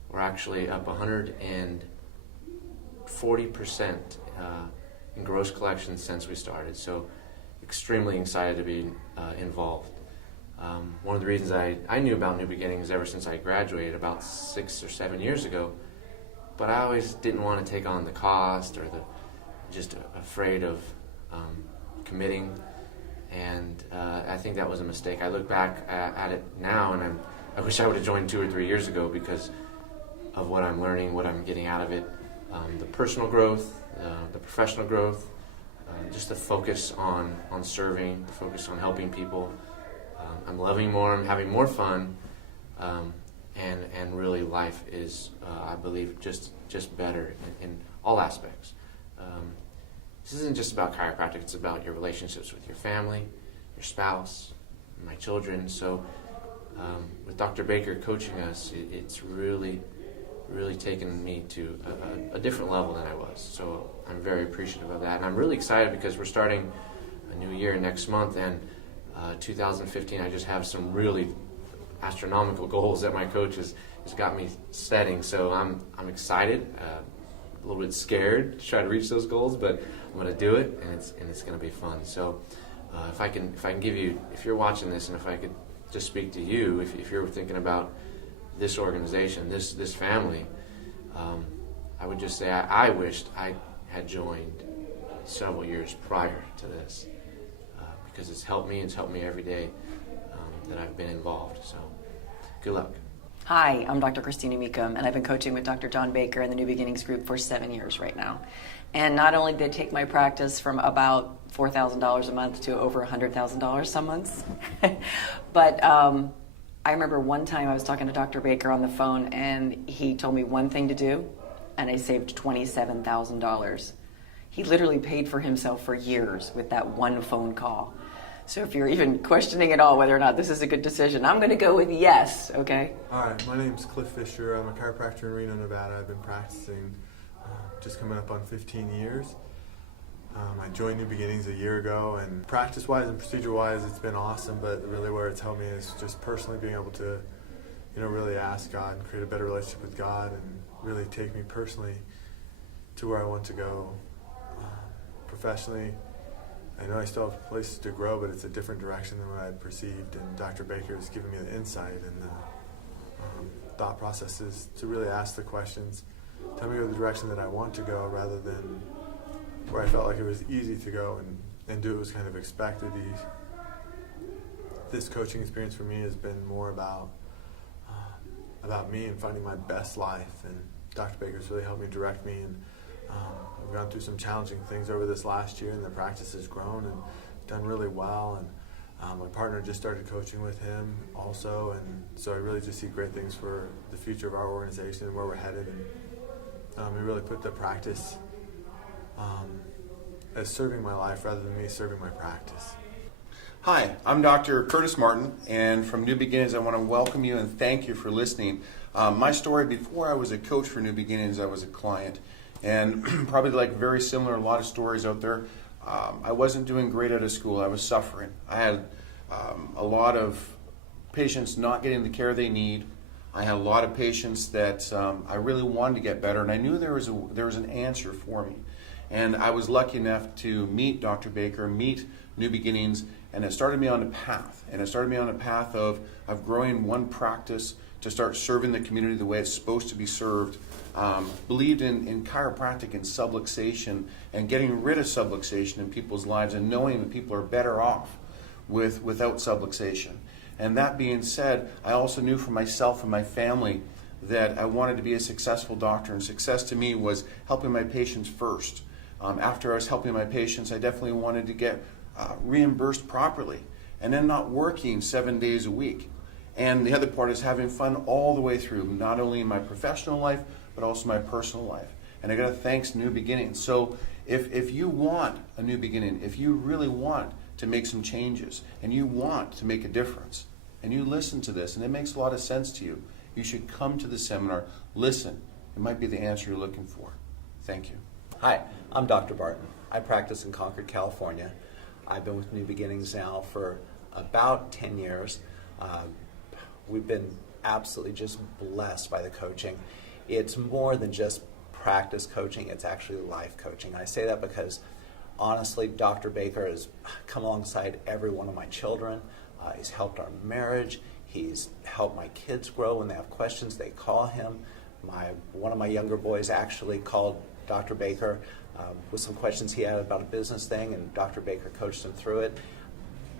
We're actually up 140% in gross collections since we started, so extremely excited to be involved. One of the reasons I knew about New Beginnings ever since I graduated about 6 or 7 years ago, but I always didn't want to take on the cost or just afraid of committing, and I think that was a mistake. I look back at it now, and I wish I would have joined 2 or 3 years ago because of what I'm learning, what I'm getting out of it, the personal growth, the professional growth, just the focus on serving, the focus on helping people. I'm loving more, I'm having more fun, and really life is, I believe, just better in all aspects. This isn't just about chiropractic, it's about your relationships with your family, your spouse, my children. So with Dr. Baker coaching us, it's really taken me to a different level than I was. So I'm very appreciative of that. And I'm really excited because we're starting a new year next month, and 2015, I just have some really astronomical goals that my coach has got me setting. So I'm excited, a little bit scared to try to reach those goals, but I'm going to do it, and it's going to be fun. So if I can give you, if you're watching this, and if I could just speak to you, if you're thinking about this organization, this family, I would just say I wished I had joined several years prior to this, because it's helped me every day that I've been involved. So good luck. Hi, I'm Dr. Christina Meekum, and I've been coaching with Dr. John Baker in the New Beginnings group for 7 years right now. And not only did they take my practice from about $4,000 a month to over $100,000 some months, but I remember one time I was talking to Dr. Baker on the phone, and he told me one thing to do, and I saved $27,000. He literally paid for himself for years with that one phone call. So if you're even questioning at all whether or not this is a good decision, I'm going to go with yes, okay? Hi, my name's Cliff Fisher. I'm a chiropractor in Reno, Nevada. I've been practicing just coming up on 15 years. I joined New Beginnings a year ago, and practice-wise and procedure-wise, it's been awesome, but really where it's helped me is just personally being able to, really ask God and create a better relationship with God and really take me personally to where I want to go. Professionally, I know I still have places to grow, but it's a different direction than what I had perceived, and Dr. Baker has given me the insight and the thought processes to really ask the questions, tell me the direction that I want to go rather than where I felt like it was easy to go and do what was kind of expected. This coaching experience for me has been more about me and finding my best life, and Dr. Baker's really helped me direct me, and I've gone through some challenging things over this last year, and the practice has grown and done really well, and my partner just started coaching with him also, and so I really just see great things for the future of our organization and where we're headed, and we really put the practice as serving my life rather than me serving my practice. Hi, I'm Dr. Curtis Martin, and from New Beginnings, I want to welcome you and thank you for listening. My story, before I was a coach for New Beginnings, I was a client, and probably like very similar, a lot of stories out there. I wasn't doing great out of school. I was suffering. I had a lot of patients not getting the care they need. I had a lot of patients that I really wanted to get better, and I knew there was an answer for me. And I was lucky enough to meet Dr. Baker, meet New Beginnings, and it started me on a path. And it started me on a path of growing one practice to start serving the community the way it's supposed to be served. Believed in chiropractic and subluxation and getting rid of subluxation in people's lives and knowing that people are better off without subluxation. And that being said, I also knew for myself and my family that I wanted to be a successful doctor, and success to me was helping my patients first. After I was helping my patients, I definitely wanted to get reimbursed properly and then not working 7 days a week. And the other part is having fun all the way through, not only in my professional life, but also my personal life. And I got to thank New Beginnings. So if you want a new beginning, if you really want to make some changes and you want to make a difference, and you listen to this and it makes a lot of sense to you, you should come to the seminar, listen. It might be the answer you're looking for. Thank you. Hi, I'm Dr. Barton. I practice in Concord, California. I've been with New Beginnings now for about 10 years. We've been absolutely just blessed by the coaching. It's more than just practice coaching, it's actually life coaching. I say that because honestly, Dr. Baker has come alongside every one of my children. He's helped our marriage. He's helped my kids grow. When they have questions, they call him. One of my younger boys actually called Dr. Baker with some questions he had about a business thing, and Dr. Baker coached him through it.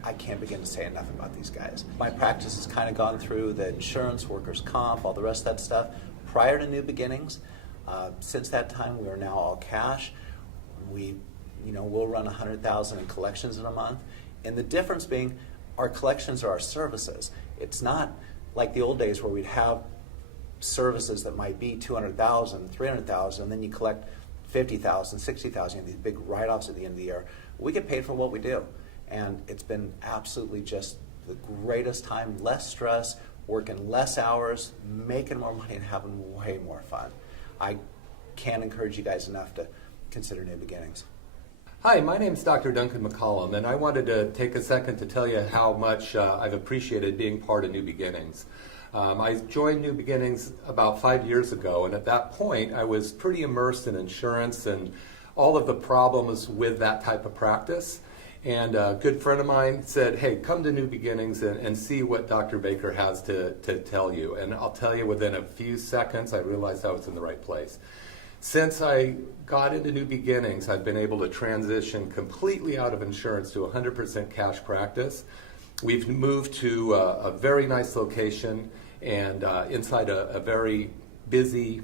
I can't begin to say enough about these guys. My practice has kind of gone through the insurance, workers' comp, all the rest of that stuff prior to New Beginnings. Since that time, we are now all cash. We'll run $100,000 in collections in a month, and the difference being our collections are our services. It's not like the old days where we'd have services that might be $200,000, $300,000, and then you collect $50,000, $60,000, these big write-offs at the end of the year. We get paid for what we do, and it's been absolutely just the greatest time, less stress, working less hours, making more money, and having way more fun. I can't encourage you guys enough to consider New Beginnings. Hi, my name is Dr. Duncan McCollum, and I wanted to take a second to tell you how much I've appreciated being part of New Beginnings. I joined New Beginnings about 5 years ago, and at that point I was pretty immersed in insurance and all of the problems with that type of practice. And a good friend of mine said, hey, come to New Beginnings and see what Dr. Baker has to tell you. And I'll tell you, within a few seconds, I realized I was in the right place. Since I got into New Beginnings, I've been able to transition completely out of insurance to 100% cash practice. We've moved to a very nice location and inside a very busy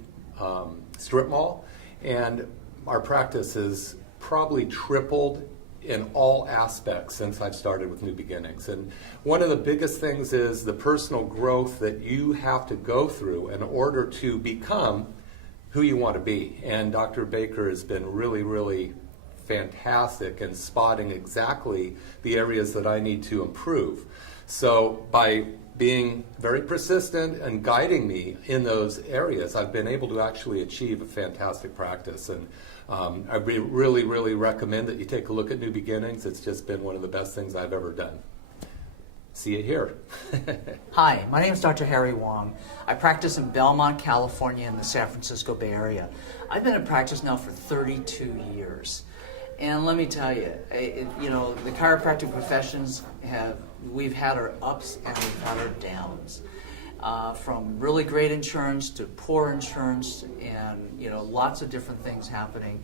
strip mall. And our practice has probably tripled in all aspects since I've started with New Beginnings. And one of the biggest things is the personal growth that you have to go through in order to become who you want to be. And Dr. Baker has been really, really fantastic in spotting exactly the areas that I need to improve. So by being very persistent and guiding me in those areas, I've been able to actually achieve a fantastic practice. And I really, really recommend that you take a look at New Beginnings. It's just been one of the best things I've ever done. See you here. Hi, my name is Dr. Harry Wong. I practice in Belmont, California in the San Francisco Bay Area. I've been in practice now for 32 years. And let me tell you, the chiropractic professions we've had our ups and we've had our downs. From really great insurance to poor insurance and, lots of different things happening.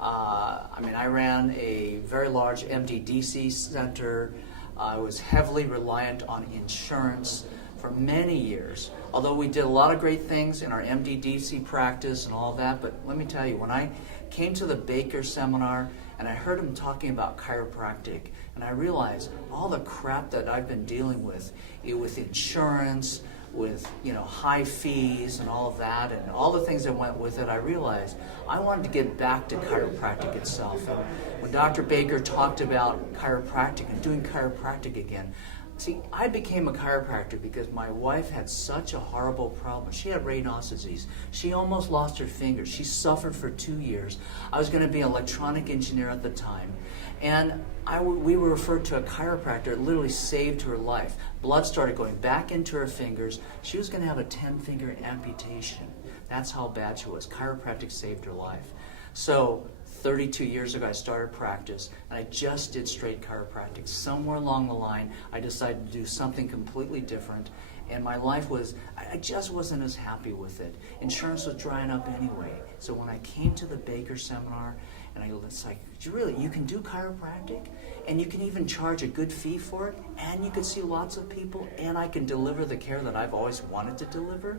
I ran a very large MD-DC center. I was heavily reliant on insurance for many years, although we did a lot of great things in our MD-DC practice and all that. But let me tell you, when I came to the Baker seminar and I heard him talking about chiropractic, and I realized all the crap that I've been dealing with insurance, with high fees and all of that, and all the things that went with it, I realized I wanted to get back to chiropractic itself. And when Dr. Baker talked about chiropractic and doing chiropractic again, see, I became a chiropractor because my wife had such a horrible problem. She had Raynaud's disease. She almost lost her finger. She suffered for 2 years. I was going to be an electronic engineer at the time. And we were referred to a chiropractor. It literally saved her life. Blood started going back into her fingers. She was going to have a 10-finger amputation. That's how bad she was. Chiropractic saved her life. So 32 years ago, I started practice, and I just did straight chiropractic. Somewhere along the line, I decided to do something completely different, and my life I just wasn't as happy with it. Insurance was drying up anyway. So when I came to the Baker seminar, and it's like, you can do chiropractic, and you can even charge a good fee for it, and you can see lots of people, and I can deliver the care that I've always wanted to deliver.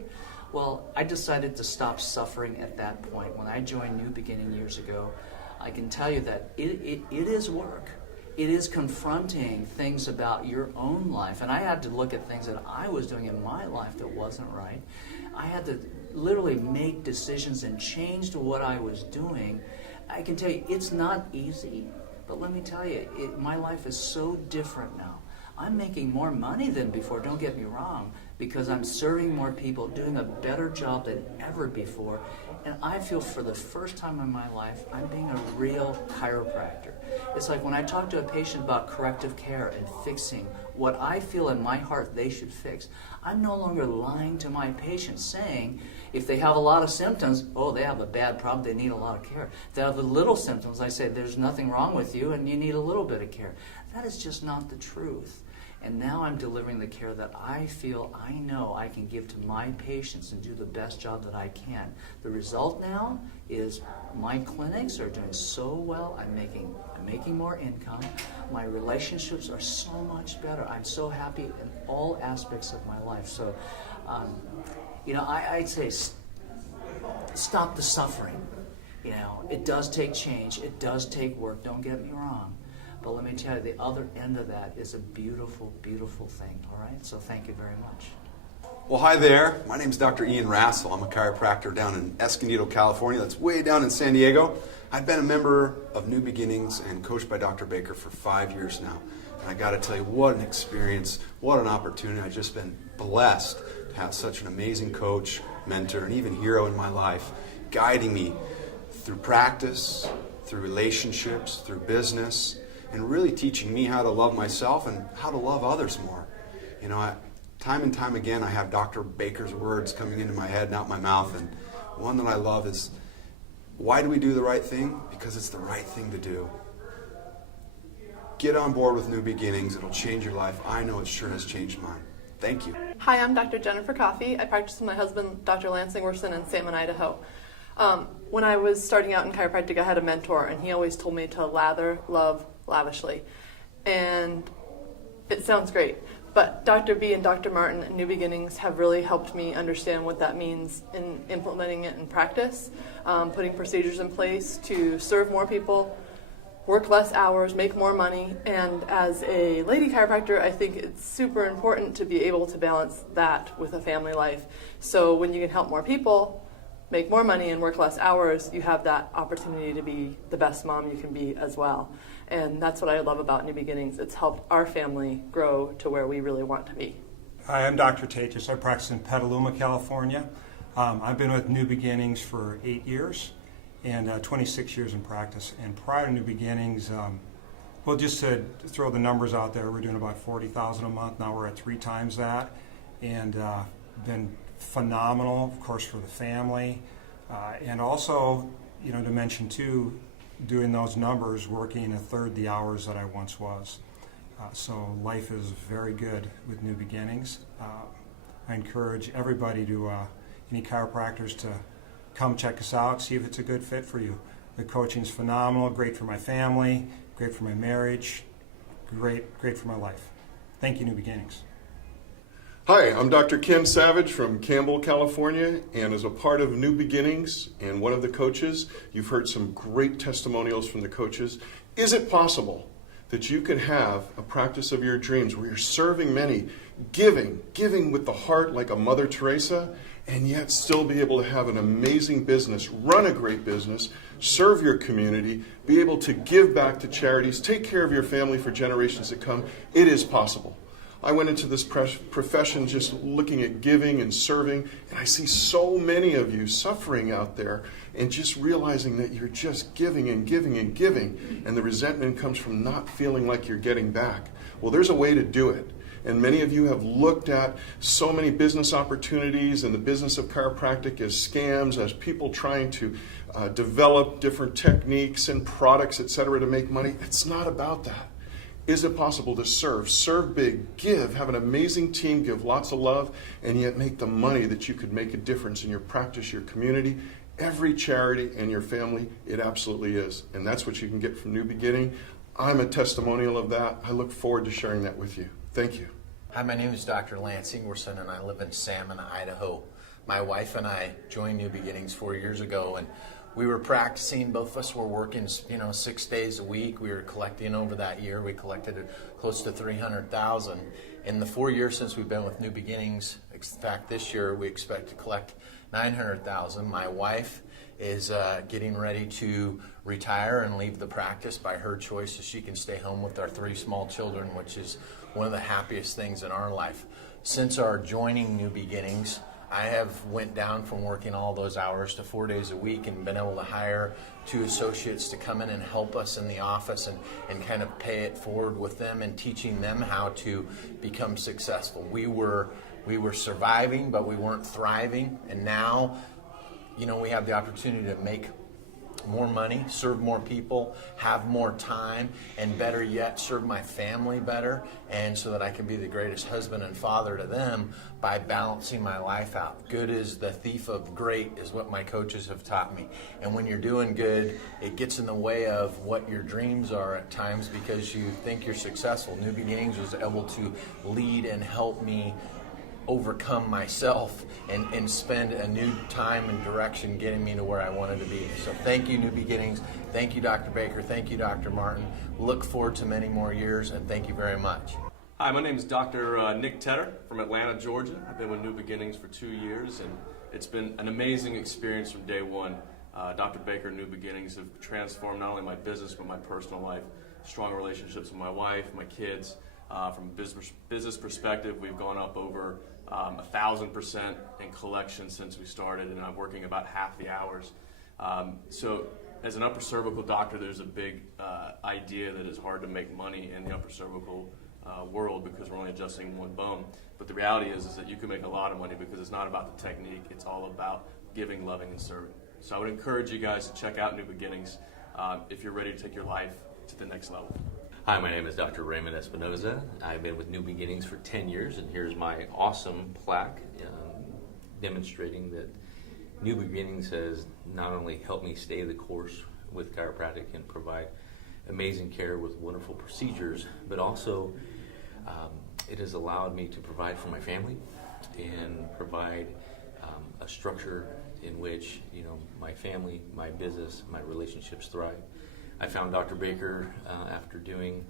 Well, I decided to stop suffering at that point. When I joined New Beginning years ago, I can tell you that it is work. It is confronting things about your own life. And I had to look at things that I was doing in my life that wasn't right. I had to literally make decisions and change what I was doing. I can tell you, it's not easy. But let me tell you, my life is so different now. I'm making more money than before, don't get me wrong, because I'm serving more people, doing a better job than ever before. And I feel for the first time in my life, I'm being a real chiropractor. It's like when I talk to a patient about corrective care and fixing what I feel in my heart they should fix, I'm no longer lying to my patient saying, if they have a lot of symptoms, they have a bad problem, they need a lot of care. If they have the little symptoms, I say, there's nothing wrong with you and you need a little bit of care. That is just not the truth. And now I'm delivering the care that I feel I know I can give to my patients and do the best job that I can. The result now is my clinics are doing so well. I'm making more income. My relationships are so much better. I'm so happy in all aspects of my life. So, I'd say stop the suffering. It does take change. It does take work. Don't get me wrong. But let me tell you, the other end of that is a beautiful, beautiful thing, all right? So thank you very much. Well, hi there. My name is Dr. Ian Rassel. I'm a chiropractor down in Escondido, California. That's way down in San Diego. I've been a member of New Beginnings and coached by Dr. Baker for 5 years now. And I got to tell you, what an experience, what an opportunity. I've just been blessed to have such an amazing coach, mentor, and even hero in my life, guiding me through practice, through relationships, through business, and really teaching me how to love myself and how to love others more. Time and time again, I have Dr. Baker's words coming into my head and out my mouth, and one that I love is, why do we do the right thing? Because it's the right thing to do. Get on board with New Beginnings. It'll change your life. I know it sure has changed mine. Thank you. Hi, I'm Dr. Jennifer Coffey. I practice with my husband, Dr. Lance Ingwerson, in Salmon, Idaho. When I was starting out in chiropractic, I had a mentor, and he always told me to lather, love, lavishly. And it sounds great. But Dr. B and Dr. Martin at New Beginnings have really helped me understand what that means in implementing it in practice, putting procedures in place to serve more people, work less hours, make more money. And as a lady chiropractor, I think it's super important to be able to balance that with a family life. So when you can help more people, make more money, and work less hours, you have that opportunity to be the best mom you can be as well. And that's what I love about New Beginnings. It's helped our family grow to where we really want to be. Hi, I'm Dr. Tatis. I practice in Petaluma, California. I've been with New Beginnings for 8 years and 26 years in practice. And prior to New Beginnings, just to throw the numbers out there, we're doing about $40,000 a month. Now we're at 3 times that, and been phenomenal, of course, for the family, and also, to mention too, doing those numbers, working a third the hours that I once was. So life is very good with New Beginnings. I encourage everybody any chiropractors to come check us out, see if it's a good fit for you. The coaching's phenomenal, great for my family, great for my marriage, great for my life. Thank you, New Beginnings. Hi, I'm Dr. Ken Savage from Campbell, California, and as a part of New Beginnings and one of the coaches, you've heard some great testimonials from the coaches. Is it possible that you can have a practice of your dreams where you're serving many, giving with the heart like a Mother Teresa, and yet still be able to have an amazing business, run a great business, serve your community, be able to give back to charities, take care of your family for generations to come? It is possible. I went into this profession just looking at giving and serving, and I see so many of you suffering out there and just realizing that you're just giving and giving and giving, and the resentment comes from not feeling like you're getting back. Well, there's a way to do it. And many of you have looked at so many business opportunities and the business of chiropractic as scams, as people trying to develop different techniques and products, etc., to make money. It's not about that. Is it possible to serve big, give, have an amazing team, give lots of love, and yet make the money that you could make a difference in your practice, your community, every charity, and your family? It absolutely is. And that's what you can get from New Beginning. I'm a testimonial of that. I look forward to sharing that with you. Thank you. Hi, my name is Dr. Lance Ingwerson, and I live in Salmon, Idaho. My wife and I joined New Beginnings 4 years ago, and we were practicing. Both of us were working, 6 days a week. We were collecting over that year. We collected close to $300,000. In the 4 years since we've been with New Beginnings, in fact, this year we expect to collect $900,000. My wife is getting ready to retire and leave the practice by her choice, so she can stay home with our 3 small children, which is one of the happiest things in our life. Since our joining New Beginnings, I have went down from working all those hours to 4 days a week and been able to hire 2 associates to come in and help us in the office and kind of pay it forward with them and teaching them how to become successful. We were surviving, but we weren't thriving, and now we have the opportunity to make more money, serve more people, have more time, and better yet, serve my family better, and so that I can be the greatest husband and father to them by balancing my life out. Good is the thief of great is what my coaches have taught me. And when you're doing good, it gets in the way of what your dreams are at times because you think you're successful. New Beginnings was able to lead and help me overcome myself and spend a new time and direction getting me to where I wanted to be. So thank you, New Beginnings. Thank you, Dr. Baker. Thank you, Dr. Martin. Look forward to many more years, and thank you very much. Hi, my name is Dr. Nick Tedder from Atlanta, Georgia. I've been with New Beginnings for 2 years, and it's been an amazing experience from day one. Dr. Baker and New Beginnings have transformed not only my business, but my personal life. Strong relationships with my wife, my kids. From a business perspective, we've gone up over 1,000% in collections since we started, and I'm working about half the hours. So as an upper cervical doctor, there's a big idea that it's hard to make money in the upper cervical world because we're only adjusting one bone. But the reality is that you can make a lot of money because it's not about the technique, it's all about giving, loving, and serving. So I would encourage you guys to check out New Beginnings if you're ready to take your life to the next level. Hi, my name is Dr. Raymond Espinoza. I've been with New Beginnings for 10 years, and here's my awesome plaque demonstrating that New Beginnings has not only helped me stay the course with chiropractic and provide amazing care with wonderful procedures, but also it has allowed me to provide for my family and provide a structure in which, you know, my family, my business, my relationships thrive. I found Dr. Baker after doing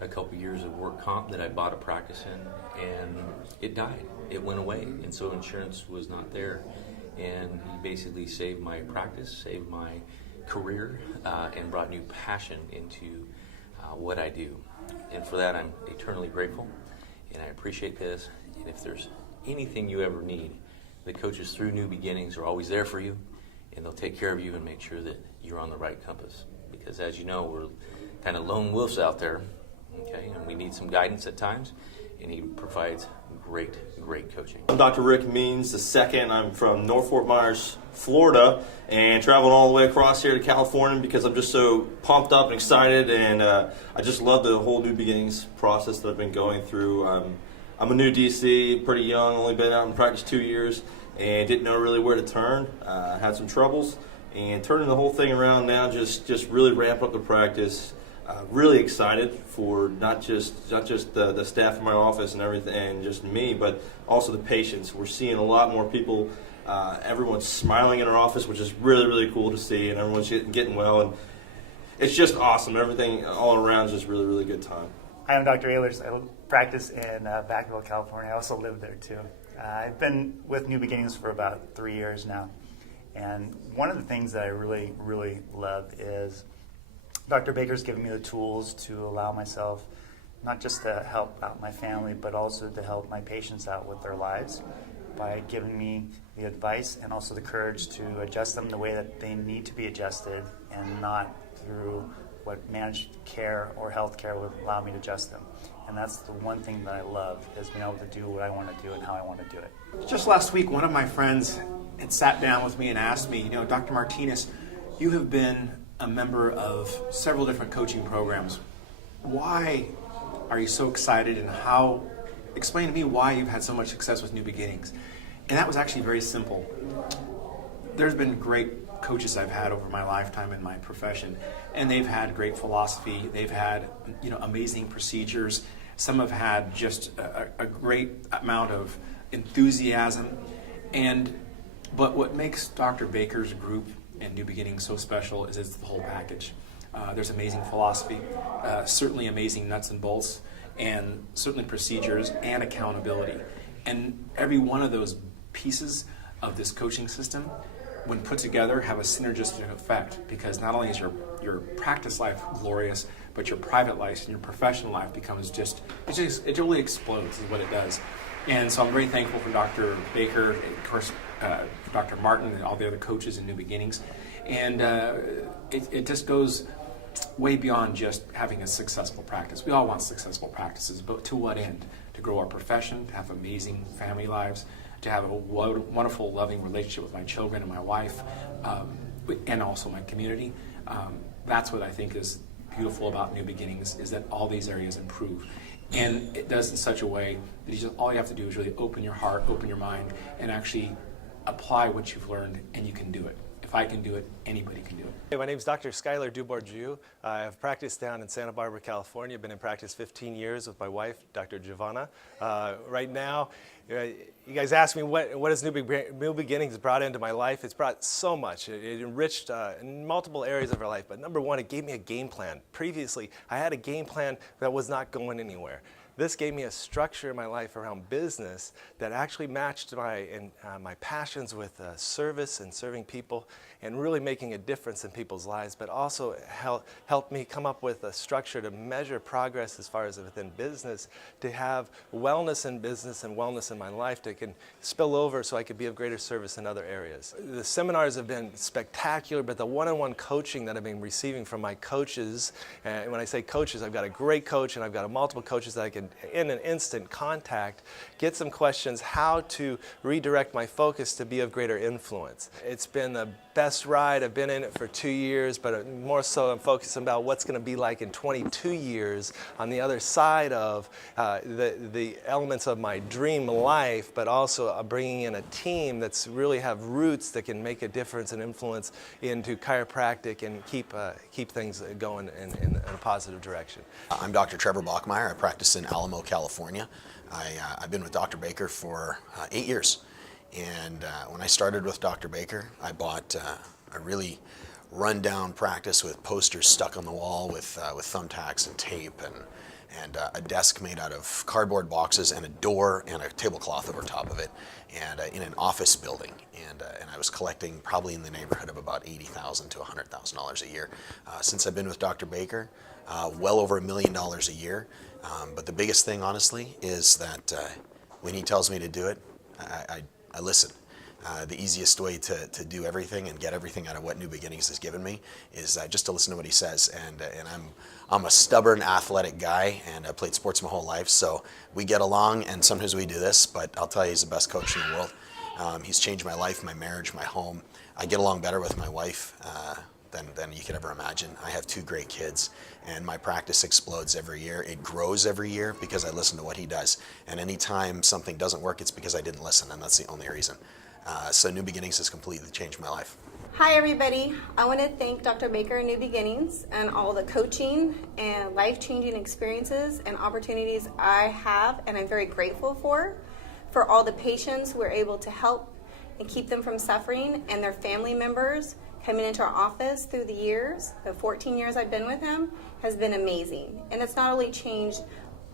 a couple years of work comp that I bought a practice in, and it died. It went away, and so insurance was not there. And he basically saved my practice, saved my career, and brought new passion into what I do. And for that, I'm eternally grateful, and I appreciate this. And if there's anything you ever need, the coaches through New Beginnings are always there for you, and they'll take care of you and make sure that you're on the right compass. Because as you know, we're kind of lone wolves out there, okay, and we need some guidance at times, and he provides great coaching. I'm Dr. Rick Means II. I'm from North Fort Myers, Florida, and traveling all the way across here to California because I'm just so pumped up and excited, and I just love the whole New Beginnings process that I've been going through. I'm a new DC, pretty young, only been out in practice 2 years, and didn't know really where to turn. Had some troubles. And turning the whole thing around now, just really ramp up the practice. Really excited for not just the staff in my office and everything, and just me, but also the patients. We're seeing a lot more people. Everyone's smiling in our office, which is really cool to see, and everyone's getting well. And it's just awesome. Everything all around is just really good time. Hi, I'm Dr. Ehlers. I practice in Vacaville, California. I also live there too. I've been with New Beginnings for about 3 years now. And one of the things that I really love is Dr. Baker's given me the tools to allow myself not just to help out my family, but also to help my patients out with their lives by giving me the advice and also the courage to adjust them the way that they need to be adjusted and not through what managed care or health care would allow me to adjust them. And that's the one thing that I love, is being able to do what I want to do and how I want to do it. Just last week, one of my friends had sat down with me and asked me, Dr. Martinez, you have been a member of several different coaching programs. Why are you so excited, and explain to me why you've had so much success with New Beginnings? And that was actually very simple. There's been great coaches I've had over my lifetime in my profession, and they've had great philosophy. They've had, amazing procedures. Some have had just a great amount of enthusiasm. But what makes Dr. Baker's group and New Beginnings so special is it's the whole package. There's amazing philosophy, certainly amazing nuts and bolts, and certainly procedures and accountability. And every one of those pieces of this coaching system, when put together, have a synergistic effect, because not only is your practice life glorious, but your private life and your professional life becomes it really explodes is what it does. And so I'm very thankful for Dr. Baker, and of course Dr. Martin and all the other coaches in New Beginnings. And it just goes way beyond just having a successful practice. We all want successful practices, but to what end? To grow our profession, to have amazing family lives, to have a wonderful, loving relationship with my children and my wife, and also my community. That's what I think is beautiful about New Beginnings, is that all these areas improve. And it does in such a way that all you have to do is really open your heart, open your mind, and actually apply what you've learned, and you can do it. If I can do it, anybody can do it. Hey, my name is Dr. Skylar Dubourdieu. I've practiced down in Santa Barbara, California. Been in practice 15 years with my wife, Dr. Giovanna. Right now, you guys asked me what has New Beginnings brought into my life. It's brought so much. It enriched in multiple areas of our life. But number one, it gave me a game plan. Previously, I had a game plan that was not going anywhere. This gave me a structure in my life around business that actually matched my passions with service and serving people and really making a difference in people's lives, but also helped me come up with a structure to measure progress as far as within business, to have wellness in business and wellness in my life that can spill over so I could be of greater service in other areas. The seminars have been spectacular, but the one-on-one coaching that I've been receiving from my coaches, and when I say coaches, I've got a great coach and I've got multiple coaches that I can, in an instant contact, get some questions how to redirect my focus to be of greater influence. It's been the best ride. I've been in it for 2 years, but more so I'm focused about what's going to be like in 22 years on the other side of the elements of my dream life, but also bringing in a team that's really have roots that can make a difference and influence into chiropractic and keep things going in a positive direction. I'm Dr. Trevor Bachmeyer. I practice in Alamo, California. I've been with Dr. Baker for 8 years. And when I started with Dr. Baker, I bought a really run-down practice with posters stuck on the wall with thumbtacks and tape and a desk made out of cardboard boxes and a door and a tablecloth over top of it, and in an office building. And I was collecting probably in the neighborhood of about $80,000 to $100,000 a year. Since I've been with Dr. Baker, well over $1 million a year. But the biggest thing, honestly, is that when he tells me to do it, I listen. The easiest way to do everything and get everything out of what New Beginnings has given me is just to listen to what he says. And I'm a stubborn, athletic guy, and I played sports my whole life, so we get along, and sometimes we do this, but I'll tell you, he's the best coach in the world. He's changed my life, my marriage, my home. I get along better with my wife than you could ever imagine. I have 2 great kids, and my practice explodes every year. It grows every year because I listen to what he does. And anytime something doesn't work, it's because I didn't listen, and that's the only reason. So New Beginnings has completely changed my life. Hi everybody. I want to thank Dr. Baker and New Beginnings and all the coaching and life-changing experiences and opportunities I have, and I'm very grateful for all the patients we're able to help and keep them from suffering, and their family members coming into our office through the years. The 14 years I've been with him has been amazing. And it's not only changed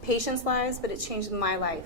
patients' lives, but it's changed my life.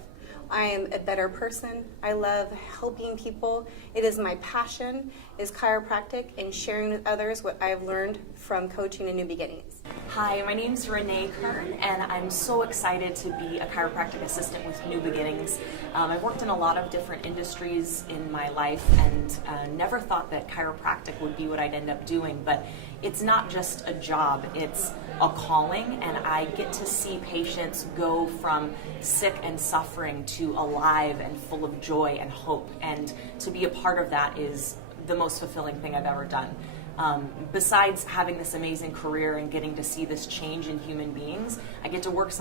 I am a better person. I love helping people. It is my passion, is chiropractic and sharing with others what I've learned from coaching in New Beginnings. Hi, my name's Renee Kern, and I'm so excited to be a chiropractic assistant with New Beginnings. I've worked in a lot of different industries in my life and never thought that chiropractic would be what I'd end up doing, but it's not just a job, it's a calling, and I get to see patients go from sick and suffering to alive and full of joy and hope, and to be a part of that is the most fulfilling thing I've ever done. Besides having this amazing career and getting to see this change in human beings, I get to work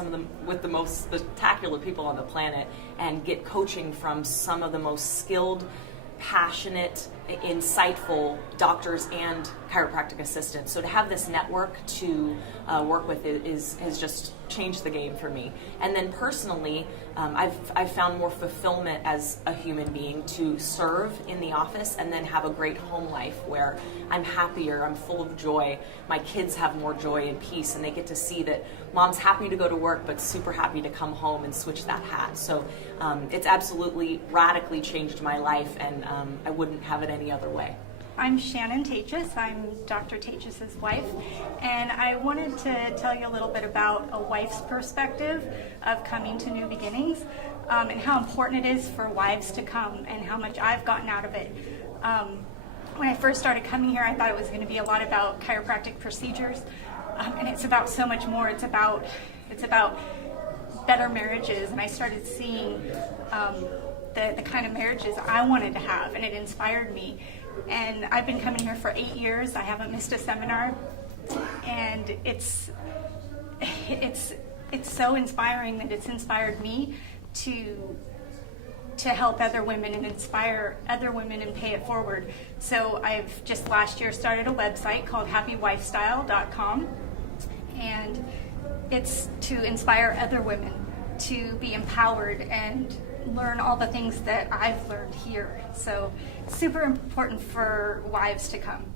with the most spectacular people on the planet and get coaching from some of the most skilled, passionate, insightful doctors and chiropractic assistants. So to have this network to work with has just changed the game for me. And then personally, I've found more fulfillment as a human being to serve in the office and then have a great home life where I'm happier, I'm full of joy, my kids have more joy and peace, and they get to see that mom's happy to go to work but super happy to come home and switch that hat. So it's absolutely radically changed my life, and I wouldn't have it any other way. I'm Shannon Taitches. I'm Dr. Taitches' wife, and I wanted to tell you a little bit about a wife's perspective of coming to New Beginnings, and how important it is for wives to come and how much I've gotten out of it. When I first started coming here, I thought it was going to be a lot about chiropractic procedures, and it's about so much more. It's about better marriages, and I started seeing the kind of marriages I wanted to have, and it inspired me. And I've been coming here for 8 years. I haven't missed a seminar. And it's so inspiring that it's inspired me to help other women and inspire other women and pay it forward. So I've just last year started a website called happywifestyle.com, and it's to inspire other women to be empowered and learn all the things that I've learned here. So super important for wives to come.